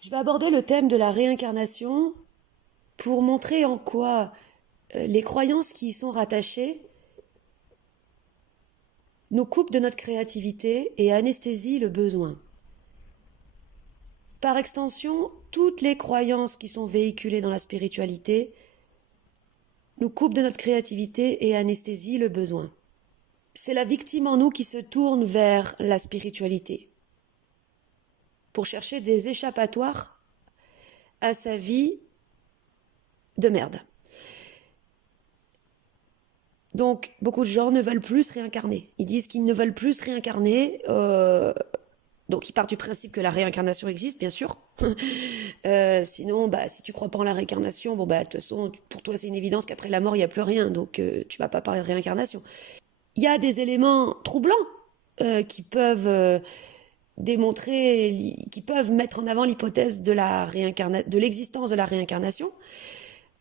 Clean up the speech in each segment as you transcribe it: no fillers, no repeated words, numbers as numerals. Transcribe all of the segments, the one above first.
Je vais aborder le thème de la réincarnation pour montrer en quoi les croyances qui y sont rattachées nous coupent de notre créativité et anesthésient le besoin. Par extension, toutes les croyances qui sont véhiculées dans la spiritualité nous coupent de notre créativité et anesthésient le besoin. C'est la victime en nous qui se tourne vers la spiritualité pour chercher des échappatoires à sa vie de merde. Donc, beaucoup de gens ne veulent plus se réincarner. Ils disent qu'ils ne veulent plus se réincarner. Donc, ils partent du principe que la réincarnation existe, bien sûr. Sinon, si tu crois pas en la réincarnation, de toute façon, pour toi, c'est une évidence qu'après la mort, il n'y a plus rien. Donc, tu vas pas parler de réincarnation. Il y a des éléments troublants qui peuvent démontrer, qui peuvent mettre en avant l'hypothèse de l'existence de la réincarnation.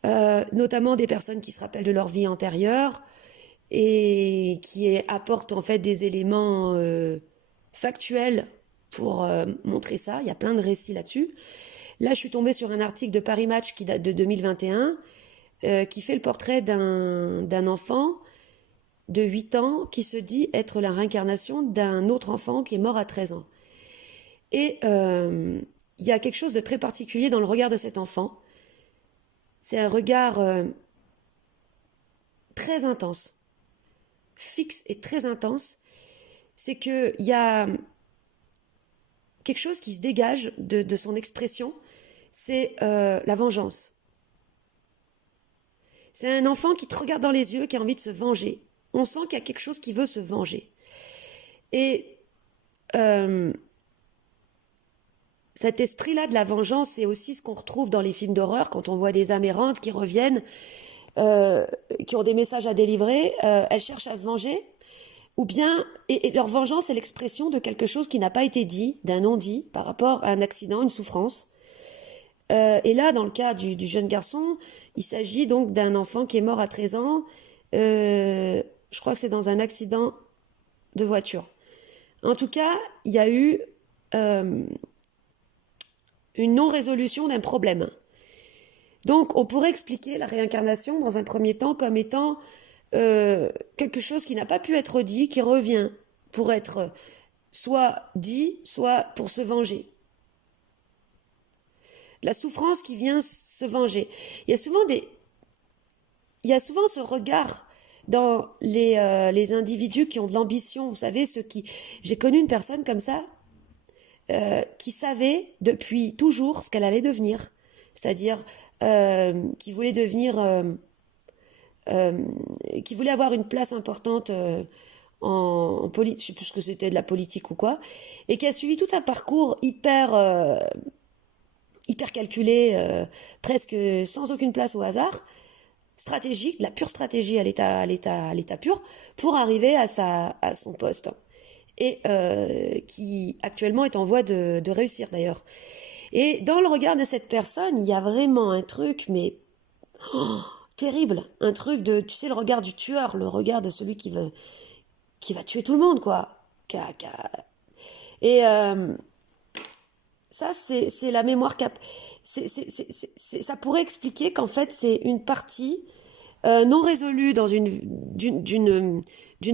Notamment des personnes qui se rappellent de leur vie antérieure et qui apportent en fait des éléments factuels pour montrer ça. Il y a plein de récits là-dessus. Là, je suis tombée sur un article de Paris Match qui date de 2021 qui fait le portrait d'un enfant de 8 ans qui se dit être la réincarnation d'un autre enfant qui est mort à 13 ans. Et il y a quelque chose de très particulier dans le regard de cet enfant. C'est un regard très intense, fixe et très intense. C'est qu'il y a quelque chose qui se dégage de son expression, c'est la vengeance. C'est un enfant qui te regarde dans les yeux, qui a envie de se venger. On sent qu'il y a quelque chose qui veut se venger. Et cet esprit-là de la vengeance, c'est aussi ce qu'on retrouve dans les films d'horreur, quand on voit des âmes errantes qui reviennent, qui ont des messages à délivrer, elles cherchent à se venger, ou bien, et leur vengeance est l'expression de quelque chose qui n'a pas été dit, d'un non-dit, par rapport à un accident, une souffrance. Et là, dans le cas du jeune garçon, il s'agit donc d'un enfant qui est mort à 13 ans, je crois que c'est dans un accident de voiture. En tout cas, il y a eu une non-résolution d'un problème. Donc, on pourrait expliquer la réincarnation dans un premier temps comme étant quelque chose qui n'a pas pu être dit, qui revient pour être soit dit, soit pour se venger. De la souffrance qui vient se venger. Il y a souvent ce regard dans les individus qui ont de l'ambition. Vous savez, j'ai connu une personne comme ça, qui savait depuis toujours ce qu'elle allait devenir, c'est-à-dire qui voulait qui voulait avoir une place importante en politique, je sais plus ce que c'était, de la politique ou quoi, et qui a suivi tout un parcours hyper calculé, presque sans aucune place au hasard, stratégique, de la pure stratégie à l'état pur, pour arriver à son poste. Et qui actuellement est en voie de réussir d'ailleurs. Et dans le regard de cette personne, il y a vraiment un truc, mais terrible, un truc de, tu sais, le regard du tueur, le regard de celui qui va tuer tout le monde, quoi. Et ça, c'est la mémoire ça pourrait expliquer qu'en fait, c'est une partie non résolue d'une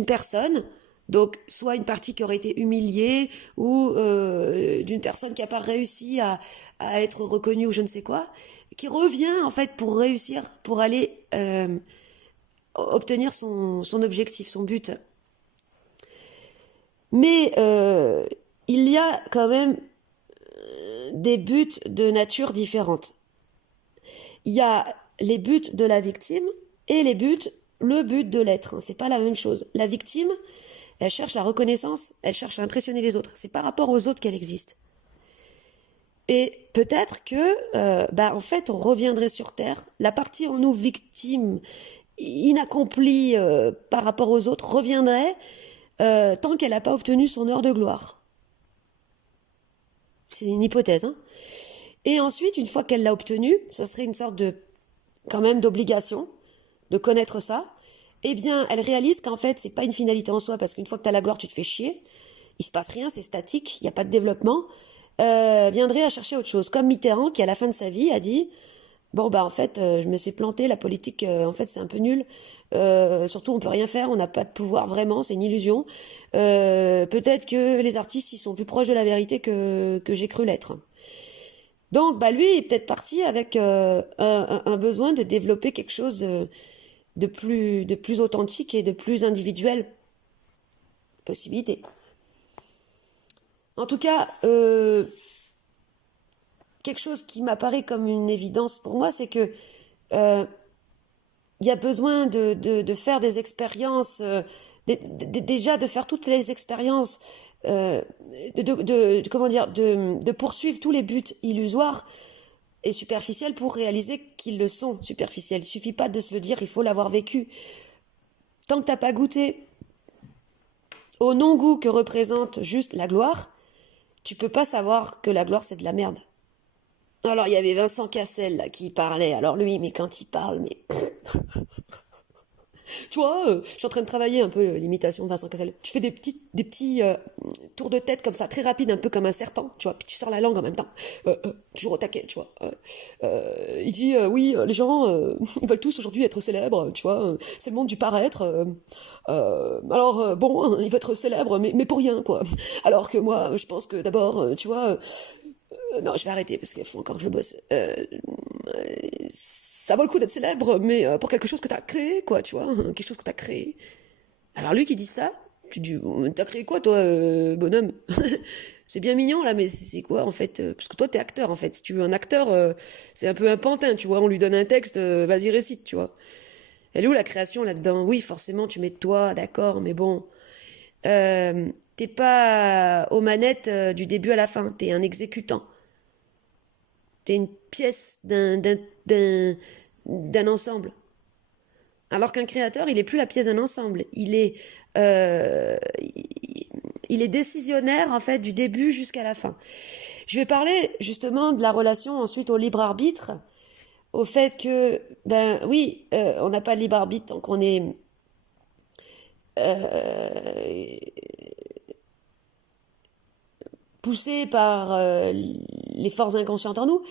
personne. Donc, soit une partie qui aurait été humiliée ou d'une personne qui n'a pas réussi à être reconnue ou je ne sais quoi, qui revient en fait pour réussir, pour aller obtenir son objectif, son but. Mais il y a quand même des buts de nature différente. Il y a les buts de la victime et le but de l'être. C'est pas la même chose. La victime, elle cherche la reconnaissance, elle cherche à impressionner les autres. C'est par rapport aux autres qu'elle existe. Et peut-être que, en fait, on reviendrait sur Terre. La partie en nous victime, inaccomplie par rapport aux autres, reviendrait tant qu'elle n'a pas obtenu son heure de gloire. C'est une hypothèse, hein. Et ensuite, une fois qu'elle l'a obtenu, ça serait une sorte quand même d'obligation de connaître ça. Eh bien, elle réalise qu'en fait, c'est pas une finalité en soi, parce qu'une fois que tu as la gloire, tu te fais chier. Il se passe rien, c'est statique, il n'y a pas de développement. viendrait à chercher autre chose. Comme Mitterrand, qui à la fin de sa vie a dit, bon bah en fait, je me suis planté, la politique, en fait c'est un peu nul. Surtout on peut rien faire, on n'a pas de pouvoir vraiment, c'est une illusion. Peut-être que les artistes ils sont plus proches de la vérité que j'ai cru l'être. Donc bah lui il est peut-être parti avec un besoin de développer quelque chose de plus authentique et de plus individuel. Possibilité. En tout cas, quelque chose qui m'apparaît comme une évidence pour moi, c'est que euh, il y a besoin de faire des expériences, déjà de faire toutes les expériences, euh, comment dire, de poursuivre tous les buts illusoires et superficiels pour réaliser qu'ils le sont superficiels. Il suffit pas de se le dire, il faut l'avoir vécu. Tant que t'as pas goûté au non-goût que représente juste la gloire, tu peux pas savoir que la gloire c'est de la merde. Alors il y avait Vincent Cassel là, qui parlait, alors lui, mais quand il parle, mais... Tu vois, je suis en train de travailler un peu l'imitation de Vincent Cassel. Tu fais des petits tours de tête comme ça, très rapides, un peu comme un serpent, tu vois, puis tu sors la langue en même temps, toujours au taquet, tu vois. Il dit, oui, les gens, ils veulent tous aujourd'hui être célèbres, tu vois, c'est le monde du paraître. Alors, bon, il veut être célèbre, mais pour rien, quoi. Alors que moi, je pense que d'abord, tu vois... non, je vais arrêter parce qu'il faut encore que je bosse. Ça vaut le coup d'être célèbre, mais pour quelque chose que t'as créé, quoi, tu vois, quelque chose que t'as créé. Alors lui qui dit ça, tu dis, t'as créé quoi, toi, bonhomme? C'est bien mignon, là, mais c'est quoi, en fait? Parce que toi, t'es acteur, en fait. Si tu veux un acteur, c'est un peu un pantin, tu vois, on lui donne un texte, vas-y, récite, tu vois. Elle est où la création là-dedans? Oui, forcément, tu mets de toi, d'accord, mais bon. T'es pas aux manettes du début à la fin, t'es un exécutant. T'es une pièce d'un ensemble. Alors qu'un créateur, il est plus la pièce d'un ensemble. Il est décisionnaire, en fait, du début jusqu'à la fin. Je vais parler, justement, de la relation ensuite au libre arbitre, au fait que, ben oui, on n'a pas de libre arbitre tant qu'on est poussé par les forces inconscientes en nous,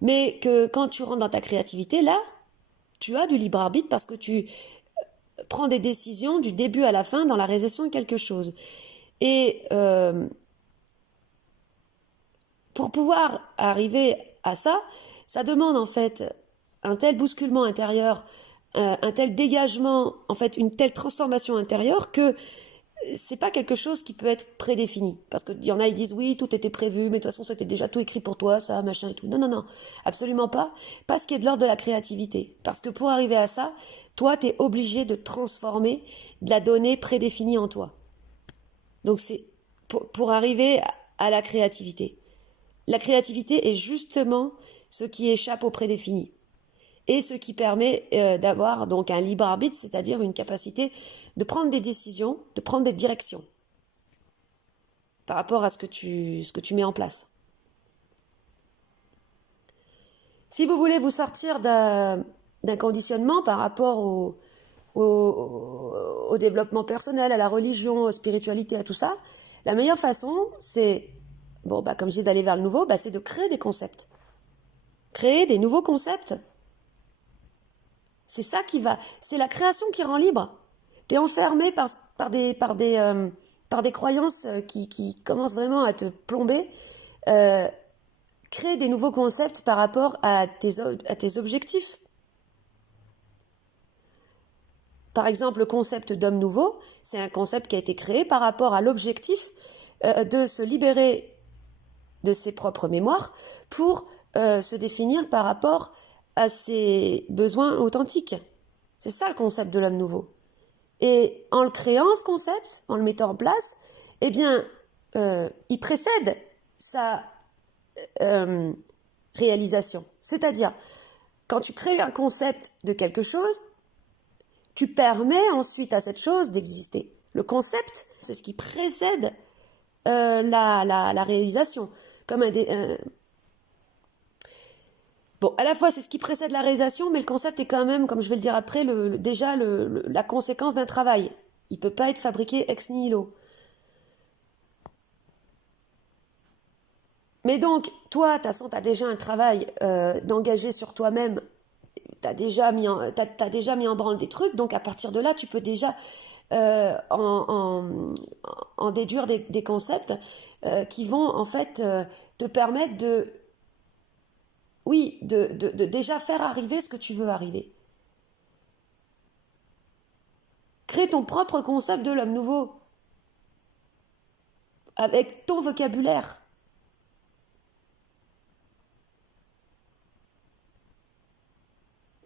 mais que quand tu rentres dans ta créativité, là, tu as du libre arbitre parce que tu prends des décisions du début à la fin dans la réalisation de quelque chose. Et pour pouvoir arriver à ça, ça demande en fait un tel bousculement intérieur, un tel dégagement, en fait une telle transformation intérieure que c'est pas quelque chose qui peut être prédéfini. Parce qu'il y en a, ils disent oui, tout était prévu, mais de toute façon, c'était déjà tout écrit pour toi, ça, machin et tout. Non, non, non, absolument pas. Pas ce qui est de l'ordre de la créativité. Parce que pour arriver à ça, toi, tu es obligé de transformer de la donnée prédéfinie en toi. Donc, c'est pour arriver à la créativité. La créativité est justement ce qui échappe au prédéfini et ce qui permet d'avoir donc un libre arbitre, c'est-à-dire une capacité de prendre des décisions, de prendre des directions par rapport à ce que tu mets en place. Si vous voulez vous sortir d'un conditionnement par rapport au développement personnel, à la religion, aux spiritualités, à tout ça, la meilleure façon, c'est, bon, bah, comme je dis, d'aller vers le nouveau, bah, c'est de créer des concepts. Créer des nouveaux concepts. C'est ça qui va, c'est la création qui rend libre. T'es enfermé par des croyances qui commencent vraiment à te plomber. Crée des nouveaux concepts par rapport à tes objectifs. Par exemple, le concept d'homme nouveau, c'est un concept qui a été créé par rapport à l'objectif de se libérer de ses propres mémoires pour se définir par rapport à ses besoins authentiques. C'est ça le concept de l'homme nouveau. Et en le créant, ce concept, en le mettant en place, eh bien, il précède sa réalisation. C'est-à-dire, quand tu crées un concept de quelque chose, tu permets ensuite à cette chose d'exister. Le concept, c'est ce qui précède la réalisation. Comme Bon, à la fois, c'est ce qui précède la réalisation, mais le concept est quand même, comme je vais le dire après, déjà la conséquence d'un travail. Il ne peut pas être fabriqué ex nihilo. Mais donc, toi, de toute façon, tu as déjà un travail d'engagé sur toi-même, t'as déjà mis en branle des trucs, donc à partir de là, tu peux déjà euh, en, en, en déduire des concepts qui vont en fait te permettre de, oui, de déjà faire arriver ce que tu veux arriver. Crée ton propre concept de l'homme nouveau avec ton vocabulaire.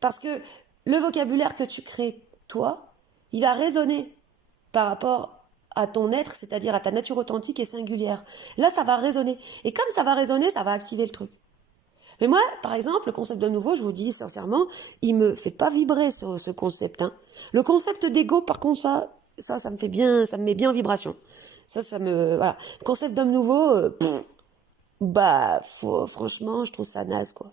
Parce que le vocabulaire que tu crées, toi, il va résonner par rapport à ton être, c'est-à-dire à ta nature authentique et singulière. Là, ça va résonner. Et comme ça va résonner, ça va activer le truc. Mais moi, par exemple, le concept de nouveau, je vous dis sincèrement, il me fait pas vibrer ce concept. Hein. Le concept d'ego, par contre, ça me fait bien, ça me met bien en vibration. Ça me, voilà. Le concept d'homme nouveau, franchement, je trouve ça naze, quoi.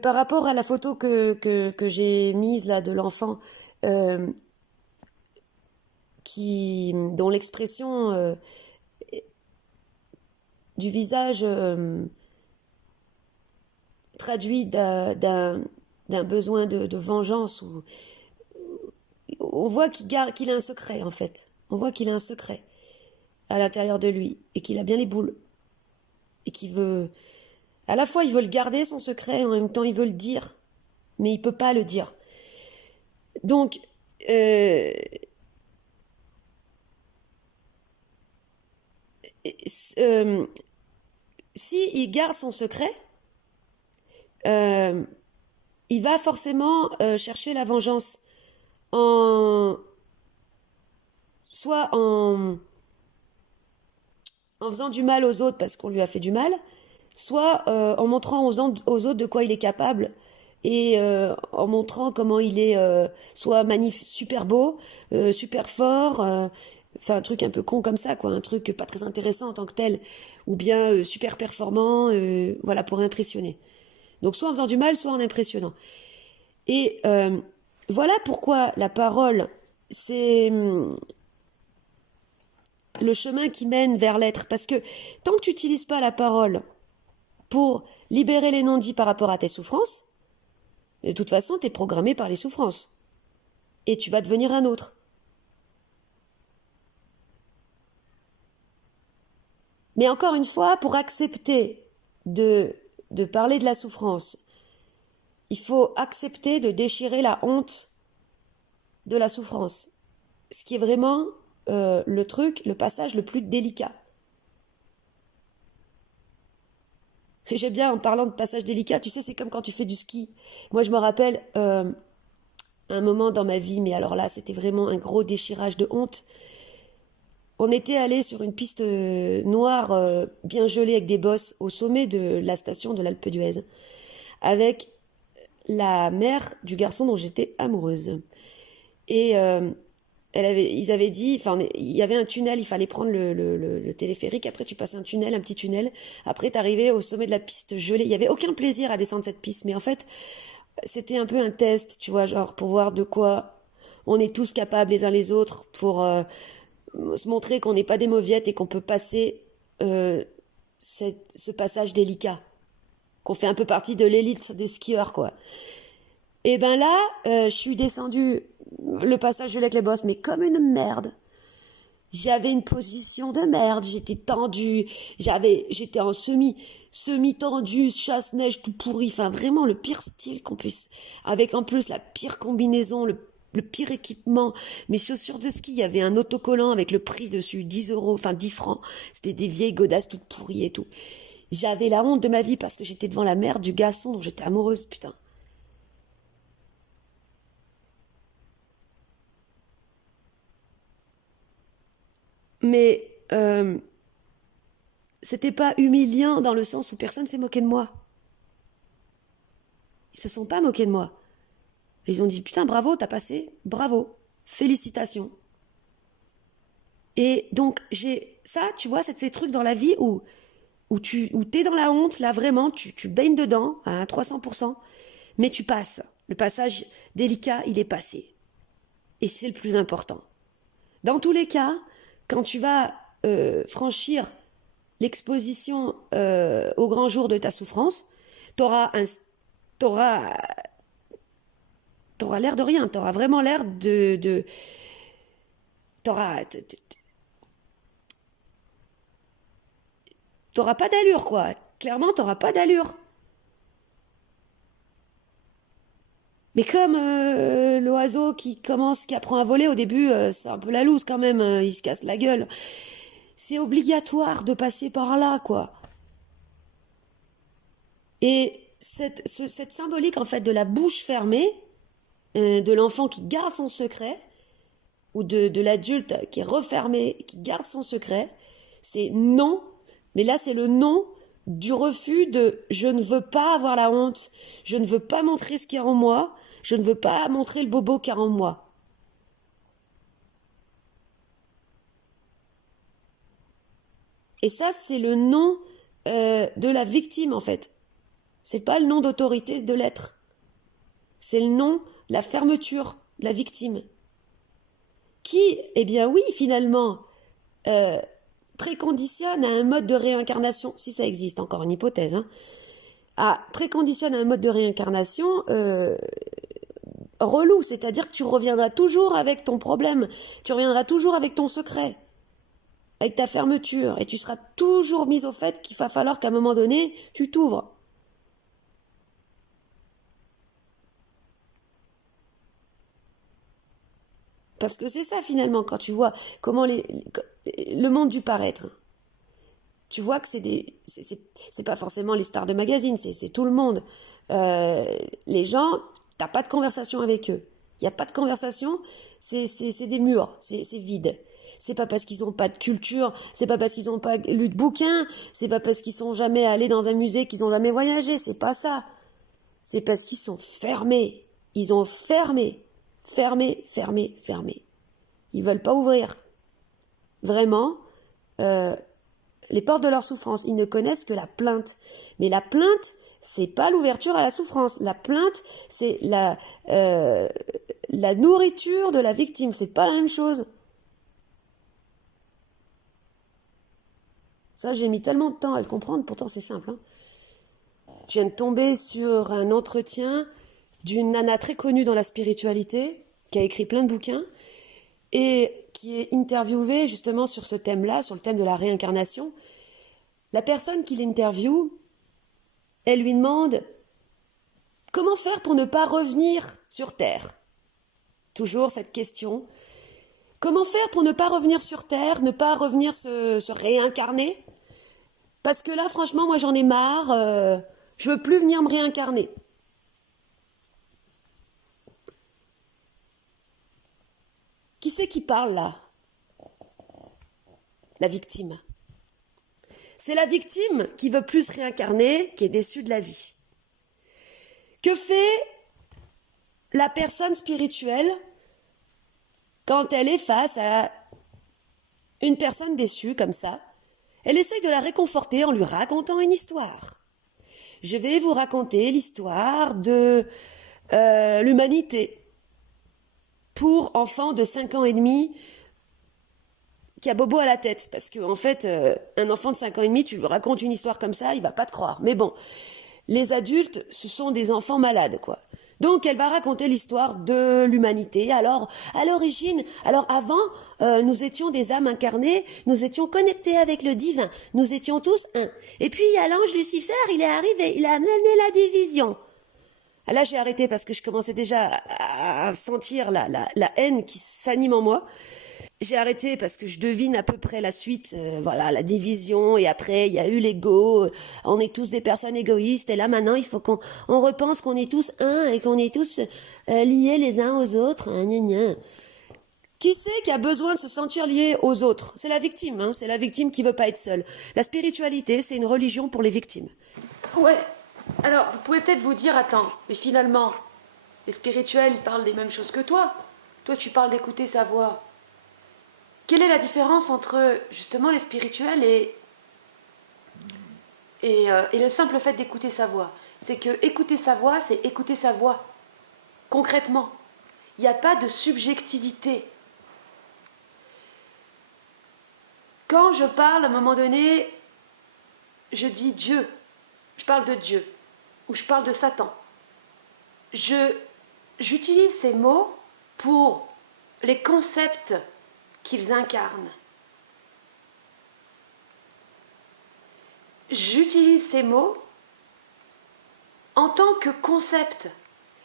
Par rapport à la photo que j'ai mise là de l'enfant, euh, dont l'expression du visage traduit d'un besoin de vengeance, ou on voit qu'il a un secret en fait. On voit qu'il a un secret à l'intérieur de lui et qu'il a bien les boules et qu'il veut, à la fois il veut le garder son secret et en même temps il veut le dire, mais il peut pas le dire. Donc euh, euh, si il garde son secret, euh, il va forcément chercher la vengeance en soit en faisant du mal aux autres parce qu'on lui a fait du mal, soit en montrant aux autres de quoi il est capable et en montrant comment il est soit super beau, super fort, enfin un truc un peu con comme ça, quoi, un truc pas très intéressant en tant que tel, ou bien super performant, voilà, pour impressionner. Donc soit en faisant du mal, soit en impressionnant. Et voilà pourquoi la parole, c'est le chemin qui mène vers l'être. Parce que tant que tu n'utilises pas la parole pour libérer les non-dits par rapport à tes souffrances, de toute façon, tu es programmé par les souffrances. Et tu vas devenir un autre. Mais encore une fois, pour accepter de parler de la souffrance, il faut accepter de déchirer la honte de la souffrance. Ce qui est vraiment le truc, le passage le plus délicat. J'aime bien en parlant de passage délicat, tu sais, c'est comme quand tu fais du ski. Moi, je me rappelle un moment dans ma vie, mais alors là, c'était vraiment un gros déchirage de honte. On était allé sur une piste noire bien gelée avec des bosses au sommet de la station de l'Alpe d'Huez, avec la mère du garçon dont j'étais amoureuse. Et ils avaient dit, enfin, il y avait un tunnel, il fallait prendre le téléphérique, après tu passes un tunnel, un petit tunnel, après t'arrivais au sommet de la piste gelée. Il n'y avait aucun plaisir à descendre cette piste, mais en fait, c'était un peu un test, tu vois, genre pour voir de quoi on est tous capables les uns les autres, pour se montrer qu'on n'est pas des mauviettes et qu'on peut passer euh, ce passage délicat, qu'on fait un peu partie de l'élite des skieurs, quoi. Et ben là, je suis descendue le passage de avec les bosses, mais comme une merde. J'avais une position de merde, j'étais tendue, j'étais en semi-tendu, chasse-neige tout pourri, enfin vraiment le pire style qu'on puisse, avec en plus la pire combinaison, le pire équipement. Mes chaussures de ski, il y avait un autocollant avec le prix dessus, 10 euros, enfin 10 francs. C'était des vieilles godasses toutes pourries et tout. J'avais la honte de ma vie parce que j'étais devant la mère du garçon dont j'étais amoureuse, putain. Mais c'était pas humiliant dans le sens où personne s'est moqué de moi. Ils se sont pas moqués de moi. Ils ont dit putain, bravo, t'as passé, bravo, félicitations. Et donc j'ai ça, tu vois, c'est ces trucs dans la vie où t'es dans la honte, là vraiment, tu baignes dedans à 300%, mais tu passes. Le passage délicat, il est passé. Et c'est le plus important. Dans tous les cas, quand tu vas franchir l'exposition au grand jour de ta souffrance, t'auras, t'auras l'air de rien, t'auras vraiment l'air t'auras, t'auras pas d'allure, quoi. Clairement, t'auras pas d'allure. Mais comme l'oiseau qui apprend à voler au début, c'est un peu la loose quand même, il se casse la gueule. C'est obligatoire de passer par là, quoi. Et cette symbolique, en fait, de la bouche fermée, de l'enfant qui garde son secret, ou de l'adulte qui est refermé, qui garde son secret, c'est non, mais là c'est le non du refus de je ne veux pas avoir la honte, je ne veux pas montrer ce qu'il y a en moi, je ne veux pas montrer le bobo qu'il y a en moi. Et ça c'est le non de la victime en fait. C'est pas le nom d'autorité de l'être. C'est le nom, la fermeture de la victime. Qui, eh bien oui, finalement, préconditionne à un mode de réincarnation, si ça existe, encore une hypothèse, hein, préconditionne à un mode de réincarnation relou, c'est-à-dire que tu reviendras toujours avec ton problème, tu reviendras toujours avec ton secret, avec ta fermeture, et tu seras toujours mis au fait qu'il va falloir qu'à un moment donné, tu t'ouvres. Parce que c'est ça finalement, quand tu vois comment le monde du paraître, tu vois que c'est pas forcément les stars de magazine, c'est tout le monde. Les gens, t'as pas de conversation avec eux. Il n'y a pas de conversation, c'est des murs, c'est vide. C'est pas parce qu'ils n'ont pas de culture, c'est pas parce qu'ils n'ont pas lu de bouquins, c'est pas parce qu'ils sont jamais allés dans un musée qu'ils n'ont jamais voyagé, c'est pas ça. C'est parce qu'ils sont fermés. Ils ont fermé. Fermé, fermé, fermé. Ils veulent pas ouvrir. Vraiment, les portes de leur souffrance. Ils ne connaissent que la plainte. Mais la plainte, c'est pas l'ouverture à la souffrance. La plainte, c'est la nourriture de la victime. C'est pas la même chose. Ça, j'ai mis tellement de temps à le comprendre. Pourtant, c'est simple. Hein. Je viens de tomber sur un entretien d'une nana très connue dans la spiritualité, qui a écrit plein de bouquins, et qui est interviewée justement sur ce thème-là, sur le thème de la réincarnation. La personne qui l'interviewe, elle lui demande comment faire pour ne pas revenir sur Terre. Toujours cette question. Comment faire pour ne pas revenir sur Terre, ne pas revenir se réincarner? Parce que là, franchement, moi j'en ai marre, je veux plus venir me réincarner. Qui c'est qui parle là? La victime. C'est la victime qui veut plus se réincarner, qui est déçue de la vie. Que fait la personne spirituelle quand elle est face à une personne déçue comme ça? Elle essaye de la réconforter en lui racontant une histoire. Je vais vous raconter l'histoire de l'humanité pour enfants de 5 ans et demi qui a bobo à la tête. Parce qu'en fait, un enfant de 5 ans et demi, tu lui racontes une histoire comme ça, il va pas te croire. Mais bon, les adultes, ce sont des enfants malades, quoi. Donc, elle va raconter l'histoire de l'humanité. Alors, à l'origine, avant, nous étions des âmes incarnées, nous étions connectés avec le divin, nous étions tous un. Et puis, il y a l'ange Lucifer, il est arrivé, il a amené la division. Là, j'ai arrêté parce que je commençais déjà à sentir la haine qui s'anime en moi. J'ai arrêté parce que je devine à peu près la suite, voilà, la division, et après, il y a eu l'ego, on est tous des personnes égoïstes, et là, maintenant, il faut qu'on repense qu'on est tous un, et qu'on est tous liés les uns aux autres, gna gna. Qui c'est qui a besoin de se sentir lié aux autres? C'est la victime, hein, c'est la victime qui veut pas être seule. La spiritualité, c'est une religion pour les victimes. Ouais. Alors, vous pouvez peut-être vous dire, attends, mais finalement, les spirituels, ils parlent des mêmes choses que toi. Toi, tu parles d'écouter sa voix. Quelle est la différence entre, justement, les spirituels et le simple fait d'écouter sa voix? C'est que écouter sa voix, c'est écouter sa voix. Concrètement. Il n'y a pas de subjectivité. Quand je parle, à un moment donné, je dis Dieu, je parle de Dieu, ou je parle de Satan. J'utilise ces mots pour les concepts qu'ils incarnent. J'utilise ces mots en tant que concept.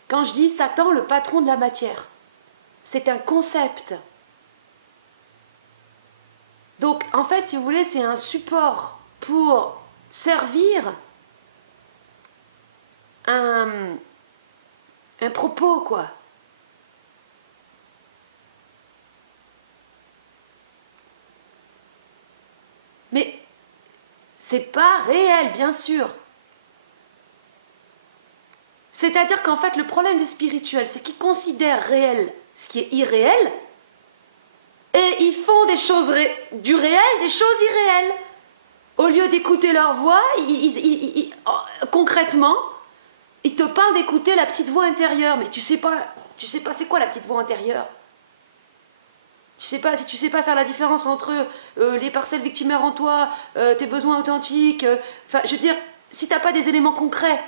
Quand je dis Satan, le patron de la matière, c'est un concept. Donc, en fait, si vous voulez, c'est un support pour servir un propos, quoi. Mais c'est pas réel, bien sûr. C'est-à-dire qu'en fait, le problème des spirituels, c'est qu'ils considèrent réel ce qui est irréel, et ils font des choses du réel, des choses irréelles. Au lieu d'écouter leur voix, concrètement, ils te parlent d'écouter la petite voix intérieure. Mais tu sais pas c'est quoi la petite voix intérieure. Si tu sais pas faire la différence entre les parcelles victimaires en toi, tes besoins authentiques, enfin, je veux dire, si t'as pas des éléments concrets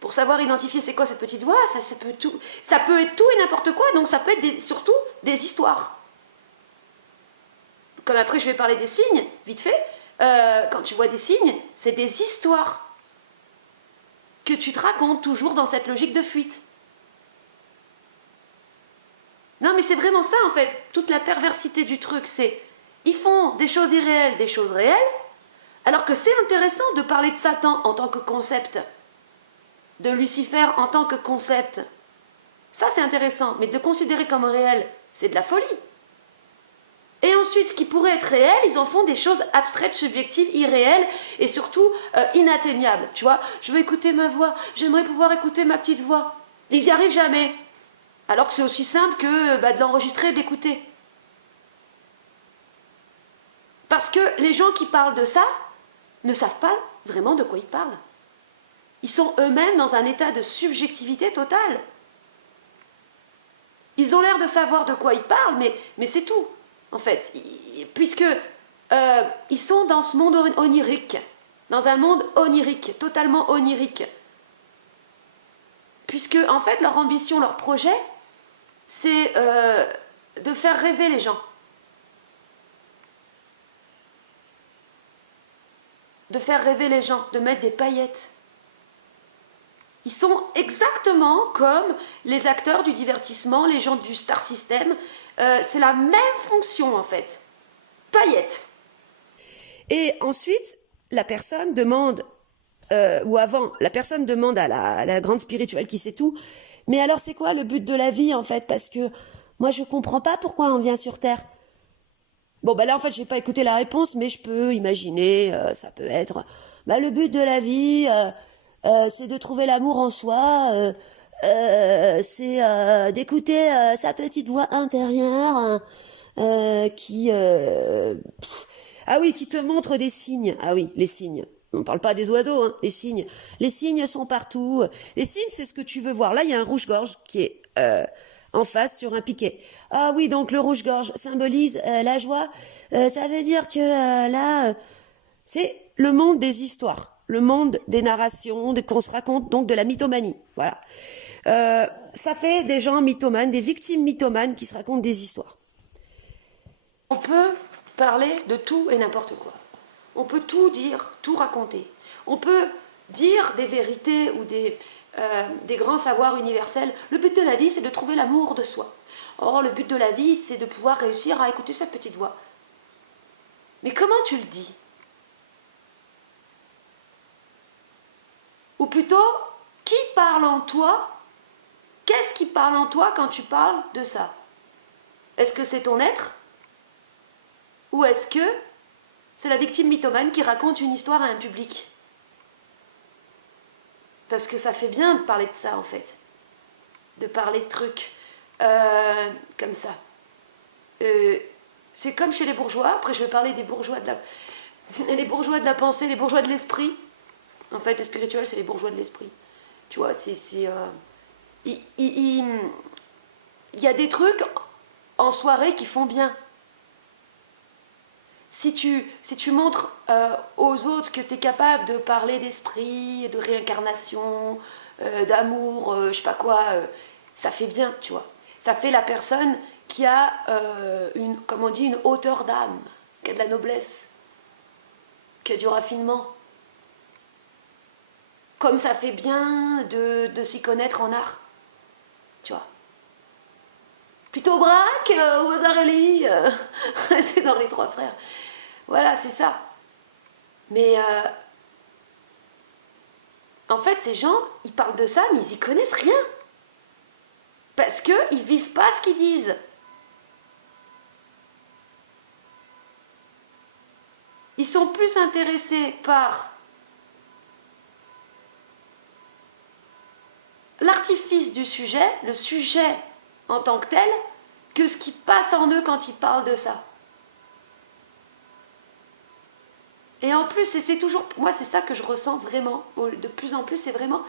pour savoir identifier c'est quoi cette petite voix, ça peut être tout et n'importe quoi, donc ça peut être surtout des histoires. Comme après je vais parler des signes, vite fait, quand tu vois des signes, c'est des histoires que tu te racontes toujours dans cette logique de fuite. Non mais c'est vraiment ça en fait, toute la perversité du truc, c'est ils font des choses irréelles, des choses réelles, alors que c'est intéressant de parler de Satan en tant que concept, de Lucifer en tant que concept. Ça c'est intéressant, mais de le considérer comme réel, c'est de la folie. Et ensuite, ce qui pourrait être réel, ils en font des choses abstraites, subjectives, irréelles et surtout inatteignables. Tu vois, je veux écouter ma voix, j'aimerais pouvoir écouter ma petite voix. Ils n'y arrivent jamais. Alors que c'est aussi simple que de l'enregistrer et de l'écouter. Parce que les gens qui parlent de ça ne savent pas vraiment de quoi ils parlent. Ils sont eux-mêmes dans un état de subjectivité totale. Ils ont l'air de savoir de quoi ils parlent, mais c'est tout, en fait. Puisque ils sont dans ce monde onirique, dans un monde onirique, totalement onirique. Puisque, en fait, leur ambition, leur projet, c'est de faire rêver les gens. De faire rêver les gens, de mettre des paillettes. Ils sont exactement comme les acteurs du divertissement, les gens du star system. C'est la même fonction en fait. Paillettes. Et ensuite, la personne demande, ou avant, la personne demande à la grande spirituelle qui sait tout, mais alors c'est quoi le but de la vie en fait? Parce que moi je comprends pas pourquoi on vient sur Terre. Bon là en fait j'ai pas écouté la réponse, mais je peux imaginer, ça peut être, le but de la vie... c'est de trouver l'amour en soi, c'est d'écouter sa petite voix intérieure qui qui te montre des signes. Ah oui, les signes. On parle pas des oiseaux, hein, les signes. Les signes sont partout. Les signes, c'est ce que tu veux voir. Là, il y a un rouge-gorge qui est en face sur un piquet. Ah oui, donc le rouge-gorge symbolise la joie. Ça veut dire que là, c'est le monde des histoires. Le monde des narrations, qu'on se raconte, donc de la mythomanie. Voilà. Ça fait des gens mythomanes, des victimes mythomanes qui se racontent des histoires. On peut parler de tout et n'importe quoi. On peut tout dire, tout raconter. On peut dire des vérités ou des grands savoirs universels. Le but de la vie, c'est de trouver l'amour de soi. Or, le but de la vie, c'est de pouvoir réussir à écouter cette petite voix. Mais comment tu le dis ? Ou plutôt, qui parle en toi? Qu'est-ce qui parle en toi quand tu parles de ça? Est-ce que c'est ton être? Ou est-ce que c'est la victime mythomane qui raconte une histoire à un public? Parce que ça fait bien de parler de ça, en fait. De parler de trucs comme ça. C'est comme chez les bourgeois. Après, je vais parler des bourgeois les bourgeois de la pensée, les bourgeois de l'esprit. En fait, les spirituels, c'est les bourgeois de l'esprit. Tu vois, il y a des trucs en soirée qui font bien. Si tu montres aux autres que tu es capable de parler d'esprit, de réincarnation, d'amour, je sais pas quoi, ça fait bien, tu vois. Ça fait la personne qui a, comme on dit, une hauteur d'âme, qui a de la noblesse, qui a du raffinement. Comme ça fait bien de s'y connaître en art, tu vois. Plutôt Braque ou Ozarelli, c'est dans les trois frères. Voilà, c'est ça. Mais en fait, ces gens, ils parlent de ça, mais ils y connaissent rien. Parce qu'ils vivent pas ce qu'ils disent. Ils sont plus intéressés par l'artifice du sujet, le sujet en tant que tel, que ce qui passe en eux quand ils parlent de ça. Et en plus, et c'est toujours, moi c'est ça que je ressens vraiment, de plus en plus, c'est vraiment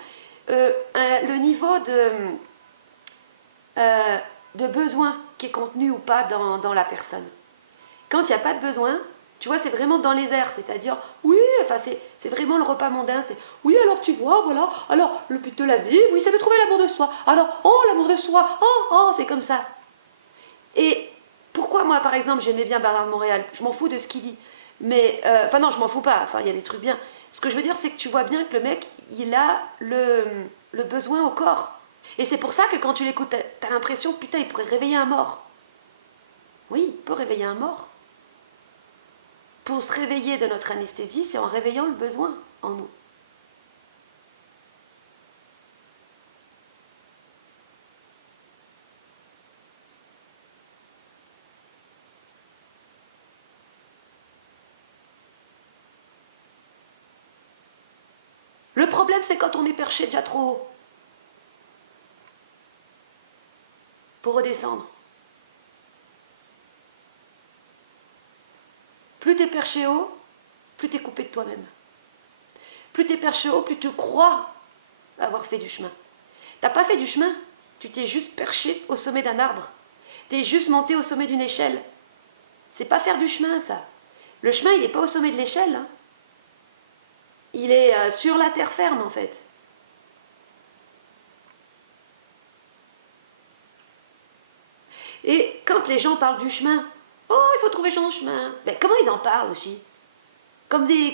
le niveau de besoin qui est contenu ou pas dans la personne. Quand il n'y a pas de besoin, tu vois, c'est vraiment dans les airs, c'est-à-dire, oui, enfin, c'est vraiment le repas mondain, c'est, oui, alors tu vois, voilà, alors le but de la vie, oui, c'est de trouver l'amour de soi, alors, oh, l'amour de soi, oh, c'est comme ça. Et pourquoi moi, par exemple, j'aimais bien Bernard de Montréal, je m'en fous de ce qu'il dit, mais, enfin non, je m'en fous pas, enfin, il y a des trucs bien. Ce que je veux dire, c'est que tu vois bien que le mec, il a le besoin au corps. Et c'est pour ça que quand tu l'écoutes, t'as l'impression, putain, il pourrait réveiller un mort. Oui, il peut réveiller un mort. Pour se réveiller de notre anesthésie, c'est en réveillant le besoin en nous. Le problème, c'est quand on est perché déjà trop haut. Pour redescendre. Plus t'es perché haut, plus t'es coupé de toi-même. Plus t'es perché haut, plus tu crois avoir fait du chemin. T'as pas fait du chemin, tu t'es juste perché au sommet d'un arbre. T'es juste monté au sommet d'une échelle. C'est pas faire du chemin, ça. Le chemin, il n'est pas au sommet de l'échelle. Hein. Il est sur la terre ferme, en fait. Et quand les gens parlent du chemin, oh, il faut trouver son chemin. Ben, comment ils en parlent aussi? Comme des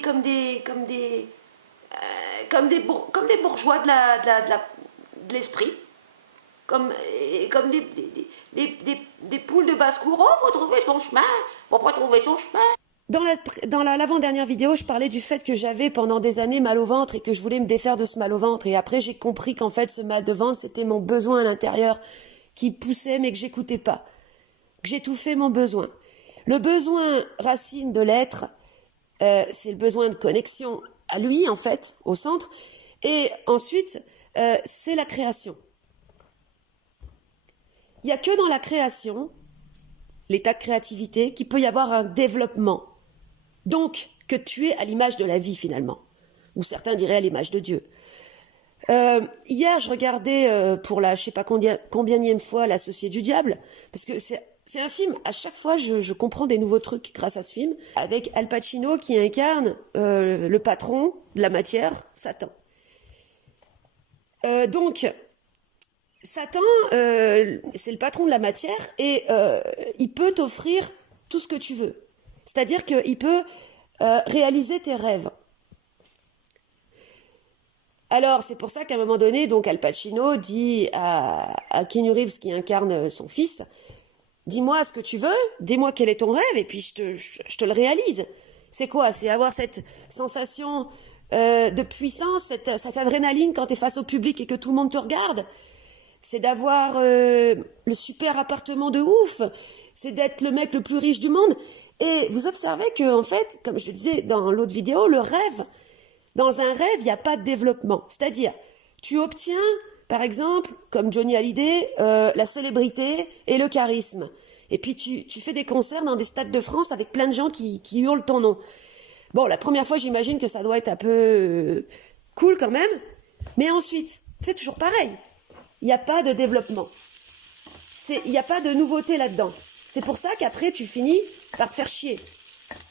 bourgeois de l'esprit. Comme des poules de basse-cour. Oh, faut trouver son chemin. Bon, faut trouver son chemin. Dans l'avant-dernière vidéo, je parlais du fait que j'avais pendant des années mal au ventre et que je voulais me défaire de ce mal au ventre. Et après, j'ai compris qu'en fait, ce mal de ventre, c'était mon besoin à l'intérieur qui poussait mais que j'écoutais pas. Que j'étouffais mon besoin. Le besoin racine de l'être, c'est le besoin de connexion à lui, en fait, au centre. Et ensuite, c'est la création. Il n'y a que dans la création, l'état de créativité, qu'il peut y avoir un développement. Donc, que tu es à l'image de la vie, finalement. Ou certains diraient à l'image de Dieu. Hier, je regardais pour la je sais pas combienième fois L'Associé du diable, parce que c'est un film, à chaque fois je comprends des nouveaux trucs grâce à ce film, avec Al Pacino qui incarne le patron de la matière, Satan. Donc, Satan, c'est le patron de la matière et il peut t'offrir tout ce que tu veux. C'est-à-dire qu'il peut réaliser tes rêves. Alors, c'est pour ça qu'à un moment donné, donc Al Pacino dit à Keanu Reeves qui incarne son fils, dis-moi ce que tu veux, dis-moi quel est ton rêve, et puis je te le réalise. C'est quoi? C'est avoir cette sensation de puissance, cette adrénaline quand tu es face au public et que tout le monde te regarde. C'est d'avoir le super appartement de ouf. C'est d'être le mec le plus riche du monde. Et vous observez que, en fait, comme je le disais dans l'autre vidéo, le rêve, dans un rêve, il n'y a pas de développement. C'est-à-dire, tu obtiens, par exemple, comme Johnny Hallyday, la célébrité et le charisme. Et puis tu fais des concerts dans des stades de France avec plein de gens qui hurlent ton nom. Bon, la première fois, j'imagine que ça doit être un peu cool quand même. Mais ensuite, c'est toujours pareil. Il n'y a pas de développement. Il n'y a pas de nouveauté là-dedans. C'est pour ça qu'après, tu finis par te faire chier.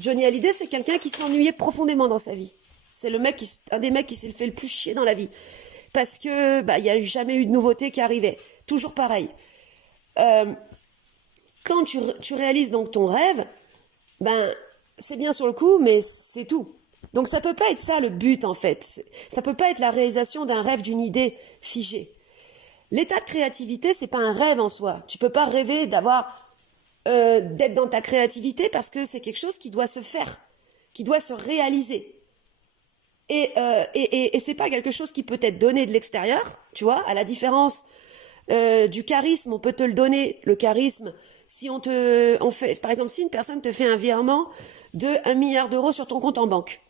Johnny Hallyday, c'est quelqu'un qui s'ennuyait profondément dans sa vie. C'est un des mecs qui s'est fait le plus chier dans la vie. Parce que, il n'y a jamais eu de nouveauté qui arrivait. Toujours pareil. Quand tu réalises donc ton rêve, c'est bien sur le coup, mais c'est tout. Donc ça peut pas être ça le but en fait. Ça peut pas être la réalisation d'un rêve, d'une idée figée. L'état de créativité, c'est pas un rêve en soi. Tu peux pas rêver d'être dans ta créativité parce que c'est quelque chose qui doit se faire, qui doit se réaliser. Et c'est pas quelque chose qui peut être donné de l'extérieur, tu vois, à la différence du charisme, on peut te le donner, le charisme, si par exemple, si une personne te fait un virement de 1 milliard d'euros sur ton compte en banque,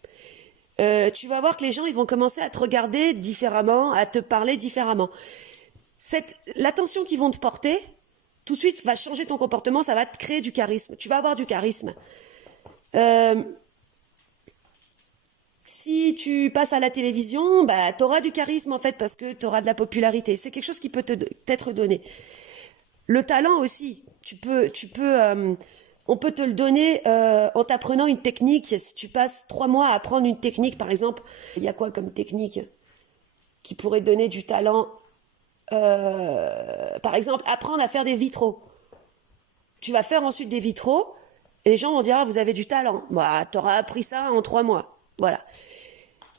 tu vas voir que les gens, ils vont commencer à te regarder différemment, à te parler différemment. L'attention qu'ils vont te porter, tout de suite, va changer ton comportement, ça va te créer du charisme. Tu vas avoir du charisme. Si tu passes à la télévision, tu auras du charisme en fait parce que tu auras de la popularité. C'est quelque chose qui peut t'être donné. Le talent aussi, on peut te le donner en t'apprenant une technique. Si tu passes 3 mois à apprendre une technique, par exemple, il y a quoi comme technique qui pourrait te donner du talent? Par exemple, apprendre à faire des vitraux. Tu vas faire ensuite des vitraux et les gens vont dire, ah, vous avez du talent. Tu auras appris ça en 3 mois. Voilà.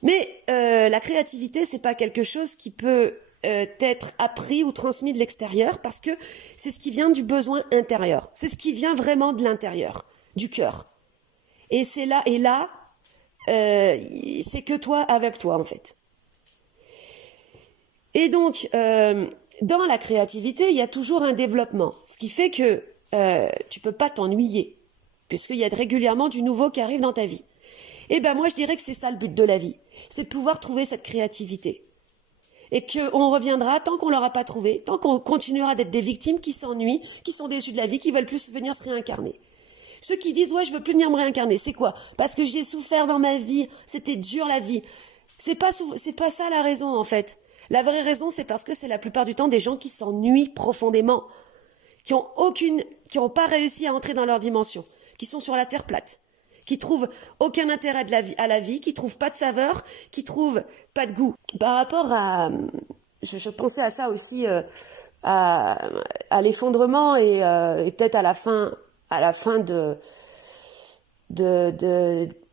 Mais la créativité, c'est pas quelque chose qui peut être appris ou transmis de l'extérieur parce que c'est ce qui vient du besoin intérieur. C'est ce qui vient vraiment de l'intérieur, du cœur. Et c'est là, c'est que toi avec toi en fait. Et donc, dans la créativité, il y a toujours un développement. Ce qui fait que tu peux pas t'ennuyer puisqu'il y a régulièrement du nouveau qui arrive dans ta vie. Et moi, je dirais que c'est ça le but de la vie. C'est de pouvoir trouver cette créativité. Et qu'on reviendra tant qu'on l'aura pas trouvé, tant qu'on continuera d'être des victimes qui s'ennuient, qui sont déçues de la vie, qui veulent plus venir se réincarner. Ceux qui disent, ouais, je veux plus venir me réincarner, c'est quoi? Parce que j'ai souffert dans ma vie, c'était dur la vie. C'est pas ça la raison, en fait. La vraie raison, c'est parce que c'est la plupart du temps des gens qui s'ennuient profondément, qui ont pas réussi à entrer dans leur dimension, qui sont sur la terre plate, qui trouvent aucun intérêt à la vie, qui trouvent pas de saveur, qui trouvent pas de goût. Par rapport à, je pensais à ça aussi, à l'effondrement et peut-être à la fin de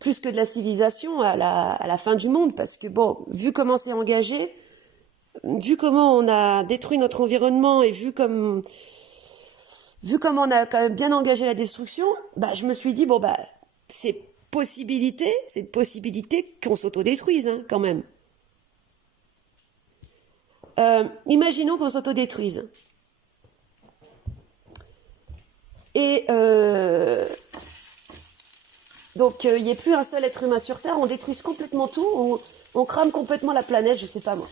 plus que de la civilisation, à la fin du monde, parce que bon, vu comment c'est engagé, vu comment on a détruit notre environnement et vu comme on a quand même bien engagé la destruction, je me suis dit c'est une possibilité qu'on s'autodétruise quand même. Imaginons qu'on s'autodétruise. Et donc il n'y ait plus un seul être humain sur Terre, on détruise complètement tout, on crame complètement la planète, je sais pas moi.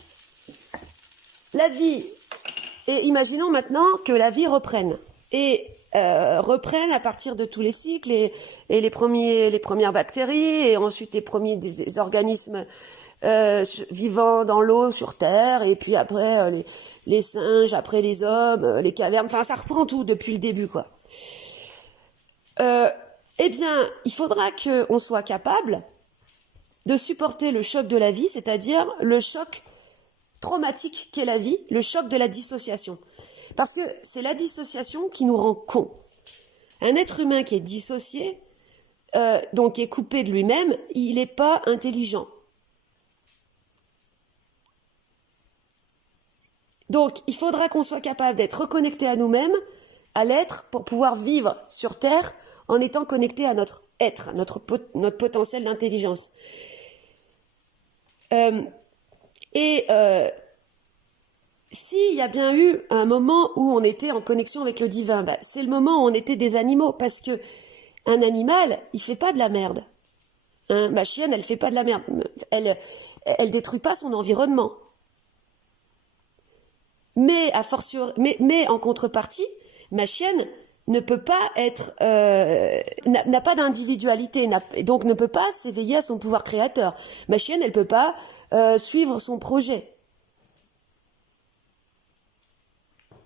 La vie, et imaginons maintenant que la vie reprenne. Et reprennent à partir de tous les cycles et les premières bactéries et ensuite les premiers des organismes vivants dans l'eau sur Terre et puis après les singes, après les hommes, les cavernes, enfin ça reprend tout depuis le début quoi. Eh bien, il faudra qu'on soit capable de supporter le choc de la vie, c'est-à-dire le choc traumatique qu'est la vie, le choc de la dissociation. Parce que c'est la dissociation qui nous rend cons. Un être humain qui est dissocié, donc qui est coupé de lui-même, il n'est pas intelligent. Donc il faudra qu'on soit capable d'être reconnecté à nous-mêmes, à l'être, pour pouvoir vivre sur Terre en étant connecté à notre être, à notre potentiel d'intelligence. S'il y a bien eu un moment où on était en connexion avec le divin, c'est le moment où on était des animaux, parce que un animal, il fait pas de la merde. Ma chienne, elle fait pas de la merde. Elle détruit pas son environnement. Mais en contrepartie, ma chienne ne peut pas être, n'a pas d'individualité, donc ne peut pas s'éveiller à son pouvoir créateur. Ma chienne, elle peut pas suivre son projet.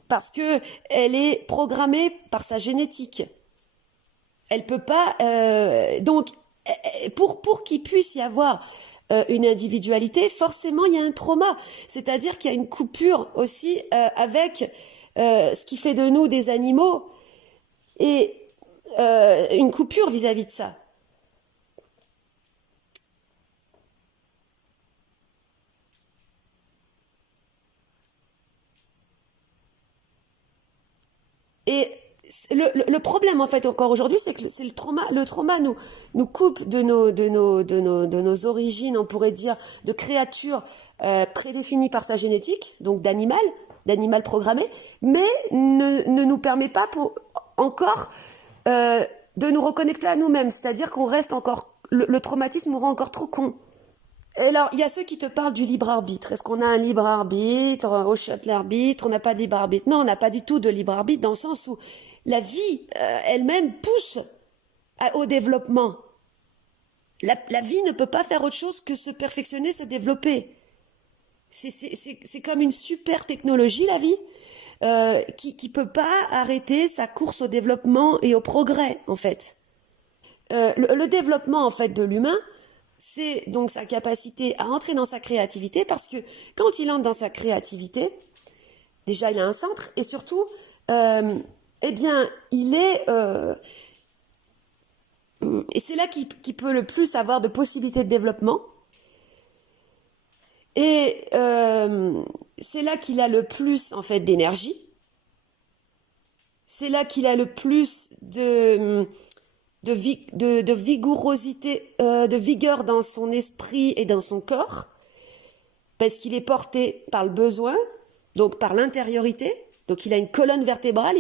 Parce que elle est programmée par sa génétique. Elle peut pas. Donc, pour qu'il puisse y avoir une individualité, forcément, il y a un trauma. C'est-à-dire qu'il y a une coupure aussi avec ce qui fait de nous des animaux et une coupure vis-à-vis de ça. Et le problème, en fait, encore aujourd'hui, c'est que c'est le trauma. Le trauma nous coupe de nos origines, on pourrait dire, de créatures prédéfinies par sa génétique, donc d'animal programmé, mais ne nous permet pas encore de nous reconnecter à nous-mêmes. C'est-à-dire qu'on reste encore. Le traumatisme nous rend encore trop cons. Et alors, il y a ceux qui te parlent du libre arbitre. Est-ce qu'on a un libre arbitre? Au shot l'arbitre, on n'a pas de libre arbitre. Non, on n'a pas du tout de libre arbitre dans le sens où la vie elle-même pousse au développement. La vie ne peut pas faire autre chose que se perfectionner, se développer. C'est comme une super technologie, la vie, qui peut pas arrêter sa course au développement et au progrès, en fait. Le développement, en fait, de l'humain, c'est donc sa capacité à entrer dans sa créativité, parce que quand il entre dans sa créativité, déjà il a un centre, et surtout, eh bien, il est... et c'est là qu'il peut le plus avoir de possibilités de développement, et c'est là qu'il a le plus, en fait, d'énergie, c'est là qu'il a le plus de vigorosité, de vigueur dans son esprit et dans son corps, parce qu'il est porté par le besoin, donc par l'intériorité. Donc il a une colonne vertébrale,